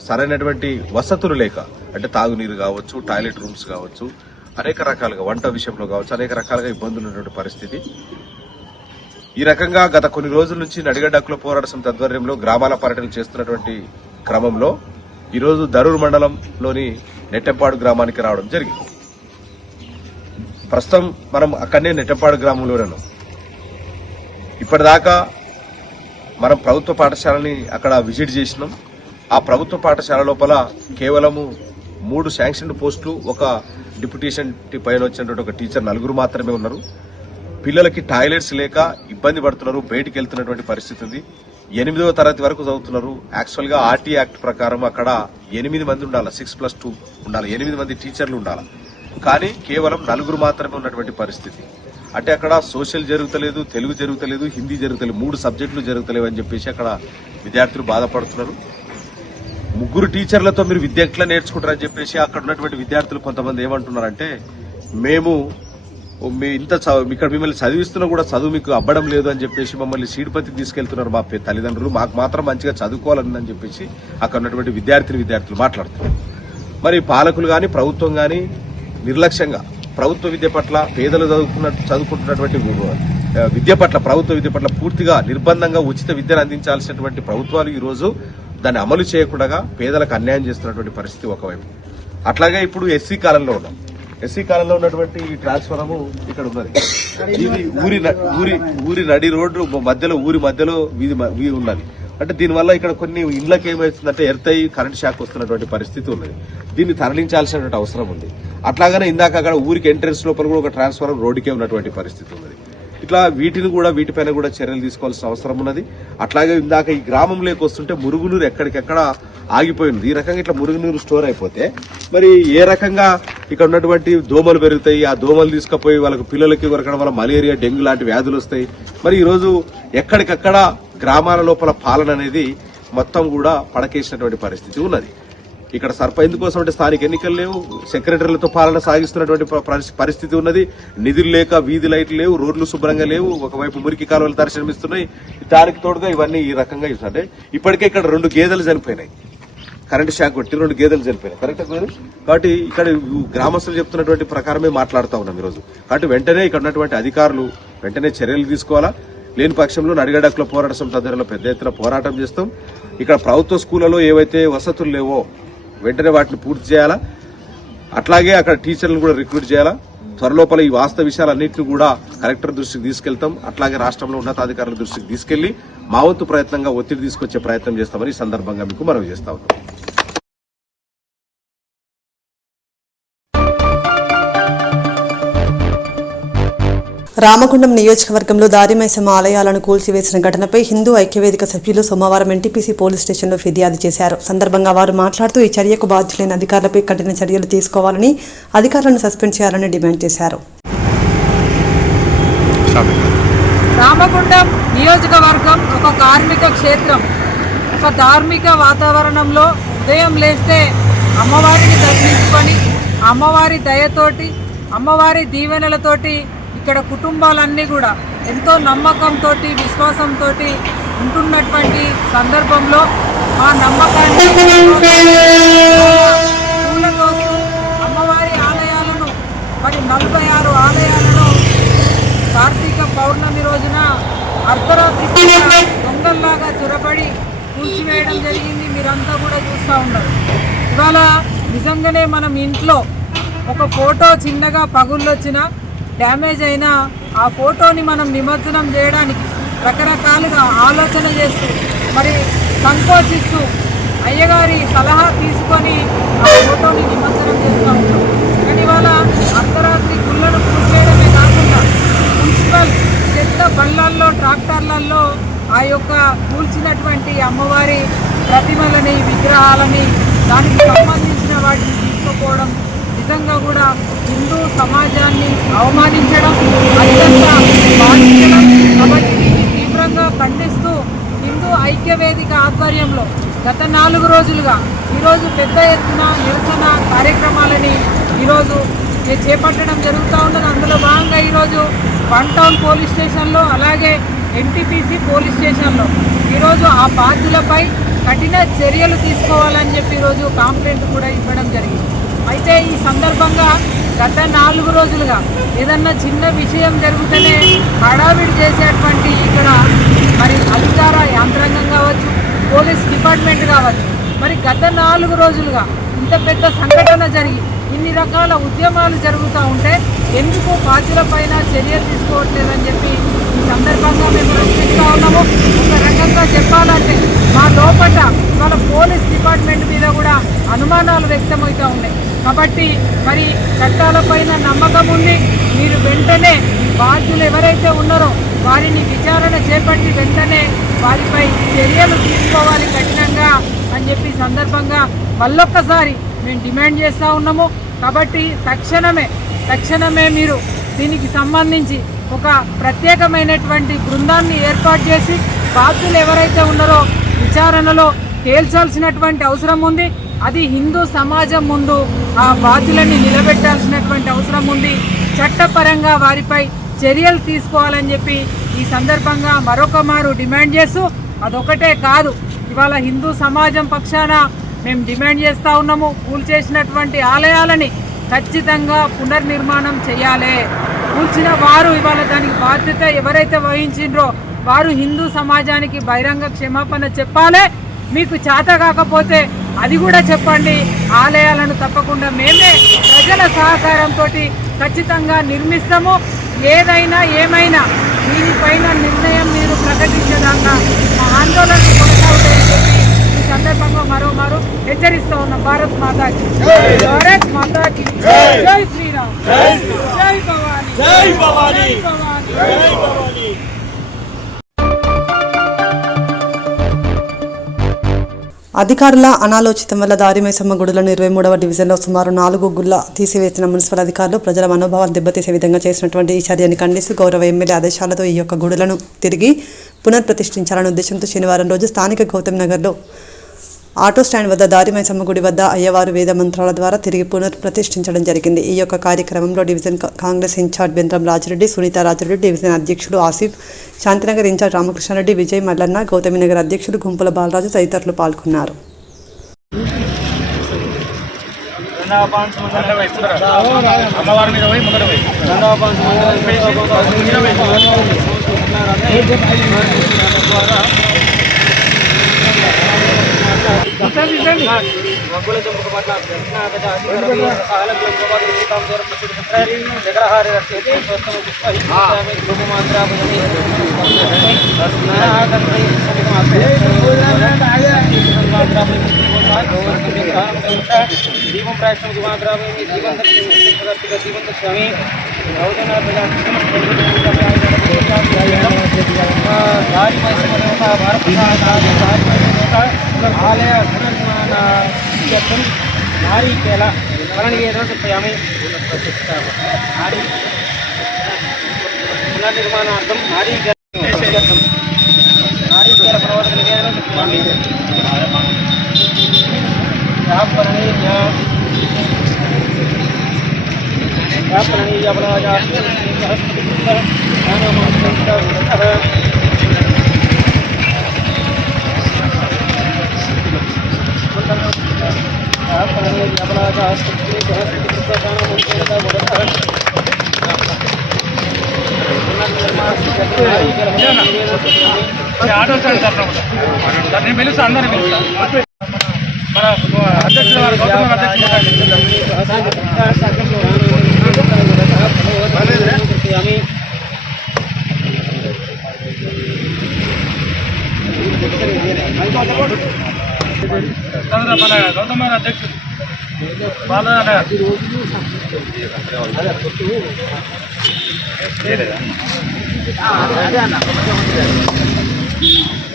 సరైనటువంటి వసతులు లేక, అంటే తాగునీరు కావచ్చు, టాయిలెట్ రూమ్స్ కావచ్చు, అనేక రకాలుగా వంట విషయంలో కావచ్చు, అనేక రకాలుగా ఇబ్బందులు ఉన్నటువంటి పరిస్థితి. ఈ రకంగా గత కొన్ని రోజుల నుంచి నడిగడ్డ హక్కుల పోరాట సమితి ఆధ్వర్యంలో గ్రామాల పర్యటన చేస్తున్నటువంటి క్రమంలో ఈరోజు దరూర్ మండలంలోని నెట్టెంపాడు గ్రామానికి రావడం జరిగింది. ప్రస్తుతం మనం అక్కడనే నెట్టెంపాడు గ్రామంలోనే ఉన్నాం. ఇప్పటిదాకా మనం ప్రభుత్వ పాఠశాలని అక్కడ విజిట్ చేసినాం. ఆ ప్రభుత్వ పాఠశాల లోపల కేవలము 3 శాంక్షన్ పోస్టులు, ఒక డిప్యూటేషన్ పైన వచ్చినటువంటి ఒక టీచర్, 4 మాత్రమే ఉన్నారు. పిల్లలకి టాయిలెట్స్ లేక ఇబ్బంది పడుతున్నారు, బయటికి వెళ్తున్నటువంటి పరిస్థితి ఉంది. 8వ తరగతి వరకు చదువుతున్నారు. యాక్చువల్ గా ఆర్టీ యాక్ట్ ప్రకారం అక్కడ 8 మంది ఉండాలి, 6+2 ఉండాలి, 8 మంది టీచర్లు ఉండాలి. కానీ కేవలం 4 మాత్రమే ఉన్నటువంటి పరిస్థితి. అంటే అక్కడ సోషల్ జరుగుతలేదు, తెలుగు జరుగుతలేదు, హిందీ జరుగుతలేదు, 3 సబ్జెక్టులు జరుగుతలేవు అని చెప్పేసి అక్కడ విద్యార్థులు బాధపడుతున్నారు. 3 టీచర్లతో మీరు విద్య ఎట్లా నేర్చుకుంటారని చెప్పేసి అక్కడ ఉన్నటువంటి విద్యార్థులు కొంతమంది ఏమంటున్నారంటే, మేము ఇక్కడ మిమ్మల్ని చదివిస్తున్నా కూడా చదువు మీకు అబ్బడం లేదు అని చెప్పేసి మమ్మల్ని సీడ్పతికి తీసుకెళ్తున్నారు మా తల్లిదండ్రులు, మాకు మాత్రం మంచిగా చదువుకోవాలని చెప్పేసి అక్కడ ఉన్నటువంటి విద్యార్థులు మాట్లాడుతున్నారు. మరి పాలకులు కానీ ప్రభుత్వం కానీ నిర్లక్ష్యంగా ప్రభుత్వ విద్య పట్ల, పేదలు చదువుకుంటున్నటువంటి విద్య పట్ల, ప్రభుత్వ విద్య పట్ల పూర్తిగా నిర్బంధంగా ఉచిత విద్యను అందించాల్సినటువంటి ప్రభుత్వాలు ఈ రోజు దాన్ని అమలు చేయకుండా పేదలకు అన్యాయం చేస్తున్నటువంటి పరిస్థితి ఒకవైపు. అట్లాగే ఇప్పుడు ఎస్సీ కాలంలో ఉన్నాం. ఎస్సీ కాలంలో ఉన్నటువంటి ఈ ట్రాన్స్ఫార్మర్ ఇక్కడ ఉన్నది. ఇది ఊరి నడి రోడ్డు మధ్యలో, ఊరి మధ్యలో వీధి ఉన్నది. అంటే దీనివల్ల ఇక్కడ కొన్ని ఇండ్లకి ఏమవుతుందంటే ఎర్త్ అయ్యి కరెంట్ షాక్ వస్తున్నటువంటి పరిస్థితి ఉన్నది. దీన్ని తరలించాల్సినటువంటి అవసరం ఉంది. అట్లాగనే ఇందాక అక్కడ ఊరికి ఎంట్రెన్స్ లోపల కూడా ఒక ట్రాన్స్ఫార్మర్ రోడ్డుకే ఉన్నటువంటి పరిస్థితి ఉన్నది. ఇట్లా వీటిపైన కూడా చర్యలు తీసుకోవాల్సిన అవసరం ఉన్నది. అట్లాగే ఇందాక ఈ గ్రామంలోకి వస్తుంటే మురుగునీరు ఎక్కడికెక్కడ ఆగిపోయింది. ఈ రకంగా ఇట్లా మురుగునీరు స్టోర్ అయిపోతే మరి ఏ రకంగా ఇక్కడ ఉన్నటువంటి దోమలు పెరుగుతాయి. ఆ దోమలు తీసుకుపోయి వాళ్ళకి పిల్లలకి కొరకడం వల్ల మలేరియా, డెంగ్యూ లాంటి వ్యాధులు వస్తాయి. మరి ఈ రోజు ఎక్కడికక్కడ గ్రామాల లోపల పాలన అనేది మొత్తం కూడా పడకేసినటువంటి పరిస్థితి ఉన్నది. ఇక్కడ సర్పంచ్ కోసం అంటే స్థానిక ఎన్నికలు లేవు, సెక్రటరీలతో పాలన సాగిస్తున్నటువంటి పరిస్థితి ఉన్నది. నిధులు లేక వీధి లైట్లు లేవు, రోడ్లు శుభ్రంగా లేవు, ఒకవైపు మురికి కాలువలు దర్శనమిస్తున్నాయి. దానికి తోడుగా ఇవన్నీ ఈ రకంగా అంటే ఇప్పటికే ఇక్కడ 2 గేదెలు చనిపోయినాయి, కరెంటు షాక్ కొట్టి 2 గేదెలు చనిపోయినాయి. కరెక్ట్. కాబట్టి ఇక్కడ గ్రామస్తులు చెప్తున్నటువంటి ప్రకారమే మాట్లాడుతూ ఉన్నాం ఈరోజు. కాబట్టి వెంటనే ఇక్కడ ఉన్నటువంటి అధికారులు వెంటనే చర్యలు తీసుకోవాలా. లేని పక్షంలో నడిగడ్డ హక్కుల పోరాట సమితి ఆధ్వర్యంలో పెద్ద ఎత్తున పోరాటం చేస్తాం. ఇక్కడ ప్రభుత్వ స్కూళ్లలో ఏవైతే వసతులు లేవో వెంటనే వాటిని పూర్తి చేయాలా. అట్లాగే అక్కడ టీచర్లను కూడా రిక్రూట్ చేయాలా. త్వరలోపల ఈ వాస్తవ విషయాలన్నింటినీ కూడా కలెక్టర్ దృష్టికి తీసుకెళ్తాం. అట్లాగే రాష్ట్రంలో ఉన్నతాధికారుల దృష్టికి తీసుకెళ్లి మా వంతు ప్రయత్నంగా ఒత్తిడి తీసుకొచ్చే ప్రయత్నం చేస్తామని ఈ సందర్భంగా మీకు మనవి చేస్తా ఉన్నాం. రామగుండం నియోజకవర్గంలో దారిమైసమ్మ ఆలయాలను కూల్చివేసిన ఘటనపై హిందూ ఐక్యవేదిక సభ్యులు సోమవారం ఎన్టీపీసీ పోలీస్ స్టేషన్లో ఫిర్యాదు చేశారు. సందర్భంగా వారు మాట్లాడుతూ ఈ చర్యకు బాధ్యులైన అధికారులపై కఠిన చర్యలు తీసుకోవాలని, అధికారులను సస్పెండ్ చేయాలని డిమాండ్ చేశారు. రామగుండం నియోజకవర్గం ఒక కార్మిక క్షేత్రం. ఒక ధార్మిక వాతావరణంలో ఉదయం లేస్తే అమ్మవారిని దర్శించుకొని అమ్మవారి దయతోటి అమ్మవారి దీవెనలతోటి ఇక్కడ కుటుంబాలన్నీ కూడా ఎంతో నమ్మకంతో విశ్వాసంతో ఉంటున్నటువంటి సందర్భంలో ఆ నమ్మకాన్ని పూలతో అమ్మవారి ఆలయాలను మరి 46 ఆలయాలను కార్తీక పౌర్ణమి రోజున అర్ధరాత్రి దొంగల్లాగా చొరబడి కూల్చివేయడం జరిగింది. మీరంతా కూడా చూస్తూ ఉన్నారు. ఇవాళ నిజంగానే మనం ఇంట్లో ఒక ఫోటో చిన్నగా పగుళ్ళొచ్చినా డ్యామేజ్ అయినా ఆ ఫోటోని మనం నిమజ్జనం చేయడానికి రకరకాలుగా ఆలోచన చేస్తూ మరి సంకోచిస్తూ అయ్యగారి సలహా తీసుకొని ఆ ఫోటోని నిమజ్జనం చేస్తూ ఉంటాం. కానీ ఇవాళ అర్ధరాత్రి గుళ్ళను కూల్చేయడమే కాకుండా మున్సిపల్ చెత్త బళ్ళల్లో ట్రాక్టర్లలో ఆ యొక్క కూల్చినటువంటి అమ్మవారి ప్రతిమలని విగ్రహాలని దానికి సంబంధించిన వాటిని తీసుకుపోవడం నిజంగా కూడా హిందూ సమాజాన్ని అవమానించడం అత్యంత బాధించడం. కాబట్టి దీన్ని తీవ్రంగా ఖండిస్తూ హిందూ ఐక్యవేదిక ఆధ్వర్యంలో గత 4 రోజులుగా ఈరోజు పెద్ద ఎత్తున నిరసన కార్యక్రమాలని ఈరోజు చేపట్టడం జరుగుతూ ఉన్నది. అందులో భాగంగా ఈరోజు 1 టౌన్ పోలీస్ స్టేషన్లో అలాగే NTPC పోలీస్ స్టేషన్లో ఈరోజు ఆ బాధ్యులపై కఠిన చర్యలు తీసుకోవాలని చెప్పి ఈరోజు కంప్లైంట్ కూడా ఇవ్వడం జరిగింది. అయితే ఈ సందర్భంగా గత 4 రోజులుగా ఏదన్నా చిన్న విషయం జరుగుతూనే హడావిడి చేసేటువంటి ఇక్కడ మరి అధికార యాంత్రాంగం కావచ్చు, పోలీస్ డిపార్ట్మెంట్ కావచ్చు, మరి గత 4 రోజులుగా ఇంత పెద్ద సంఘటన జరిగి ఇన్ని రకాల ఉద్యమాలు జరుగుతూ ఉంటే ఎందుకు బాధ్యులపైన చర్యలు తీసుకోవట్లేదని చెప్పి ఈ సందర్భంగా మేము ప్రశ్నిస్తూ ఉన్నాము. ఒక రకంగా చెప్పాలంటే మా లోపల మన పోలీస్ డిపార్ట్మెంట్ మీద కూడా అనుమానాలు వ్యక్తమవుతూ ఉన్నాయి. కాబట్టి మరి చట్టాలపైన నమ్మకం ఉంది. మీరు వెంటనే బాధ్యులు ఎవరైతే ఉన్నారో వారిని విచారణ చేపట్టి వెంటనే వారిపై చర్యలు తీసుకోవాలి కఠినంగా అని చెప్పి సందర్భంగా మళ్ళొక్కసారి మేము డిమాండ్ చేస్తూ ఉన్నాము. కాబట్టి తక్షణమే మీరు దీనికి సంబంధించి ఒక ప్రత్యేకమైనటువంటి బృందాన్ని ఏర్పాటు చేసి బాధ్యులు ఎవరైతే ఉన్నారో విచారణలో తేల్చాల్సినటువంటి అవసరం ఉంది. అది హిందూ సమాజం ముందు ఆ బాధ్యులని నిలబెట్టాల్సినటువంటి అవసరం ఉంది. చట్టపరంగా వారిపై చర్యలు తీసుకోవాలని చెప్పి ఈ సందర్భంగా మరొక మారు డిమాండ్ చేస్తూ అదొకటే కాదు, ఇవాళ హిందూ సమాజం పక్షాన మేము డిమాండ్ చేస్తూ ఉన్నాము. కూల్చేసినటువంటి ఆలయాలని ఖచ్చితంగా పునర్నిర్మాణం చేయాలి. కూల్చిన వారు ఇవాళ దానికి బాధ్యత ఎవరైతే వహించిండ్రో వారు హిందూ సమాజానికి బహిరంగ క్షమాపణ చెప్పాలి. మీకు చేత కాకపోతే అది కూడా చెప్పండి. ఆలయాలను తప్పకుండా మేమే ప్రజల సహకారంతో ఖచ్చితంగా నిర్మిస్తాము. ఏదైనా ఏమైనా దీనిపైన నిర్ణయం మీరు ప్రకటించేదాకా మా ఆందోళన కొనసాగుతాయని చెప్పి ఈ సందర్భంగా మరోమారు హెచ్చరిస్తూ ఉన్నాం. భారత్ మాతాకి భారత్ మాతాకి జై శ్రీరామ్, జై భవానీ, జై భవానీ, జై భవానీ. అధికారుల అనాలోచితం వల్ల దారిమైసమ్మ గుడులను 23వ డివిజన్లో సుమారు 4 గుళ్ళ తీసివేసిన మున్సిపల్ అధికారులు ప్రజల మనోభావాలు దెబ్బతీసే విధంగా చేసినటువంటి ఈ చర్యని ఖండిస్తూ గౌరవ ఎమ్మెల్యే ఆదేశాలతో ఈ యొక్క గుడులను తిరిగి పునఃప్రతిష్ఠించాలనే ఉద్దేశంతో శనివారం రోజు స్థానిక గౌతమ్ నగర్లో ఆటో స్టాండ్ వద్ద దారిమైసమ్మ గుడి వద్ద అయ్యవారు వేద మంత్రాల ద్వారా తిరిగి పునఃప్రతిష్ఠించడం జరిగింది. ఈ యొక్క కార్యక్రమంలో division Congress incharge Bendram Rajireddy, Sunitha Rajireddy, division అధ్యక్షులు ఆసిఫ్, శాంతినగర్ ఇన్ఛార్జ్ రామకృష్ణారెడ్డి, విజయ్ మల్లన్న, గౌతమినగర్ అధ్యక్షులు గుంపుల బాలరాజు తదితరులు పాల్గొన్నారు. ఆలయ నారీకేల సమర్పయామి. పునర్నిర్మాణార్థం నారీకేల ఆటో స్టాండ్ సార్ నేను పిలుస్తా అందరినీ పిలుస్తా మన అధ్యక్షుల వారు గౌతమ్ మన గౌతమ్ అధ్యక్షుడు బాలనారాయణ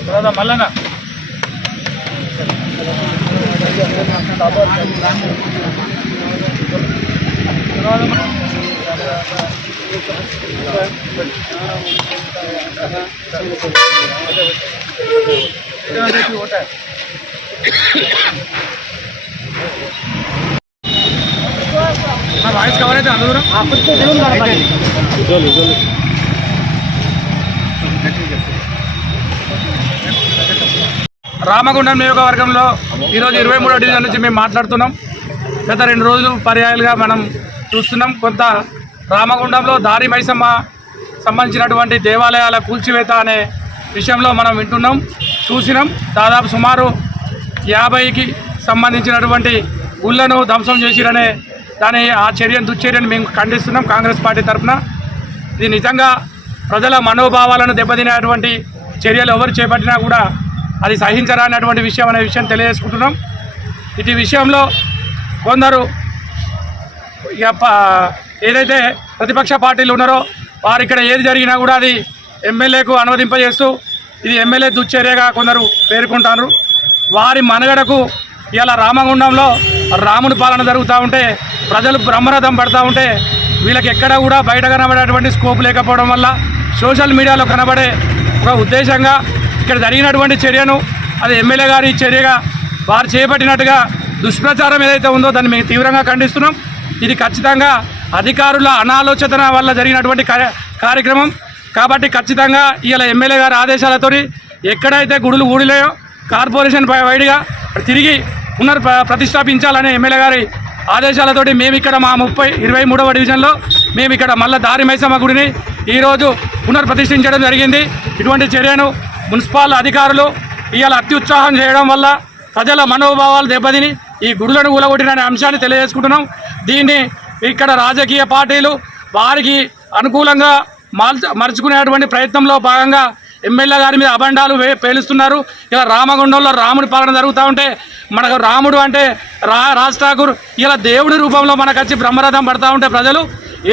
తర్వాత మల్లన్న నా వాయిస్ కవర్ అయితే అందరూ రామగుండం నియోజకవర్గంలో ఈరోజు 23వ డివిజన్ నుంచి మేము మాట్లాడుతున్నాం. గత 2 రోజులు పర్యాయాలుగా మనం చూస్తున్నాం. కొంత రామగుండంలో దారి మైసమ్మ సంబంధించినటువంటి దేవాలయాల కూల్చివేత అనే విషయంలో మనం వింటున్నాం, చూసినాం. దాదాపు సుమారు 50కి సంబంధించినటువంటి గుళ్ళను ధ్వంసం చేసిరనే ఆ దుశ్చర్యను మేము ఖండిస్తున్నాం కాంగ్రెస్ పార్టీ తరఫున. ఇది నిజంగా ప్రజల మనోభావాలను దెబ్బతినేటువంటి చర్యలు ఎవరు చేపట్టినా కూడా అది సహించరానటువంటి విషయం అనే విషయం తెలియజేసుకుంటున్నాం. ఇది విషయంలో కొందరు ఏదైతే ప్రతిపక్ష పార్టీలు ఉన్నారో వారు ఇక్కడ ఏది జరిగినా కూడా అది ఎమ్మెల్యేకు అనువదింపజేస్తూ ఇది ఎమ్మెల్యే దుశ్చర్యగా కొందరు పేర్కొంటారు. వారి మనగడకు ఇలా రామగుండంలో రాముని పాలన జరుగుతూ ఉంటే ప్రజలు బ్రహ్మరథం పడుతూ ఉంటే వీళ్ళకి ఎక్కడ కూడా బయట కనబడేటువంటి స్కోప్ లేకపోవడం వల్ల సోషల్ మీడియాలో కనబడే ఒక ఉద్దేశంగా ఇక్కడ జరిగినటువంటి చర్యను అది ఎమ్మెల్యే గారి చర్యగా వారు చేపట్టినట్టుగా దుష్ప్రచారం ఏదైతే ఉందో దాన్ని మేము తీవ్రంగా ఖండిస్తున్నాం. ఇది ఖచ్చితంగా అధికారుల అనాలోచన వల్ల జరిగినటువంటి కార్యక్రమం కాబట్టి ఖచ్చితంగా ఇలా ఎమ్మెల్యే గారి ఆదేశాలతో ఎక్కడైతే గుడులు ఊడిలేయో కార్పొరేషన్ వైడ్గా తిరిగి ప్రతిష్టాపించాలనే ఎమ్మెల్యే గారి ఆదేశాలతోటి మేము ఇక్కడ మా 23వ డివిజన్లో మేము ఇక్కడ మళ్ళీ దారి మైసమ్మ గుడిని ఈరోజు పునర్ప్రతిష్ఠించడం జరిగింది. ఇటువంటి చర్యను మున్సిపల్ అధికారులు ఇవాళ అత్యుత్సాహం చేయడం వల్ల ప్రజల మనోభావాలు దెబ్బతిని ఈ గుడులను కూలగొట్టిన అంశాన్ని తెలియజేసుకుంటున్నాం. దీన్ని ఇక్కడ రాజకీయ పార్టీలు వారికి అనుకూలంగా మరుచుకునేటువంటి ప్రయత్నంలో భాగంగా ఎమ్మెల్యే గారి మీద అబండాలు పేలుస్తున్నారు. ఇలా రామగుండంలో రాముడి పాలన జరుగుతూ ఉంటే మనకు రాముడు అంటే రాజ్ ఠాకూర్ ఇలా దేవుడి రూపంలో మనకు వచ్చి బ్రహ్మరథం పడుతూ ఉంటే ప్రజలు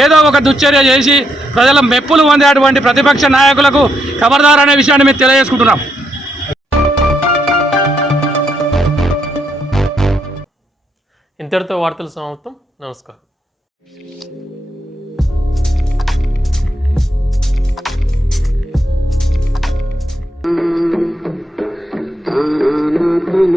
ఏదో ఒక దుశ్చర్య చేసి ప్రజల మెప్పులు పొందేటువంటి ప్రతిపక్ష నాయకులకు ఖబర్దార్ అనే విషయాన్ని మేము తెలియజేసుకుంటున్నాం. ఇంతటితో వార్తలు సమాప్తం. నమస్కారం. na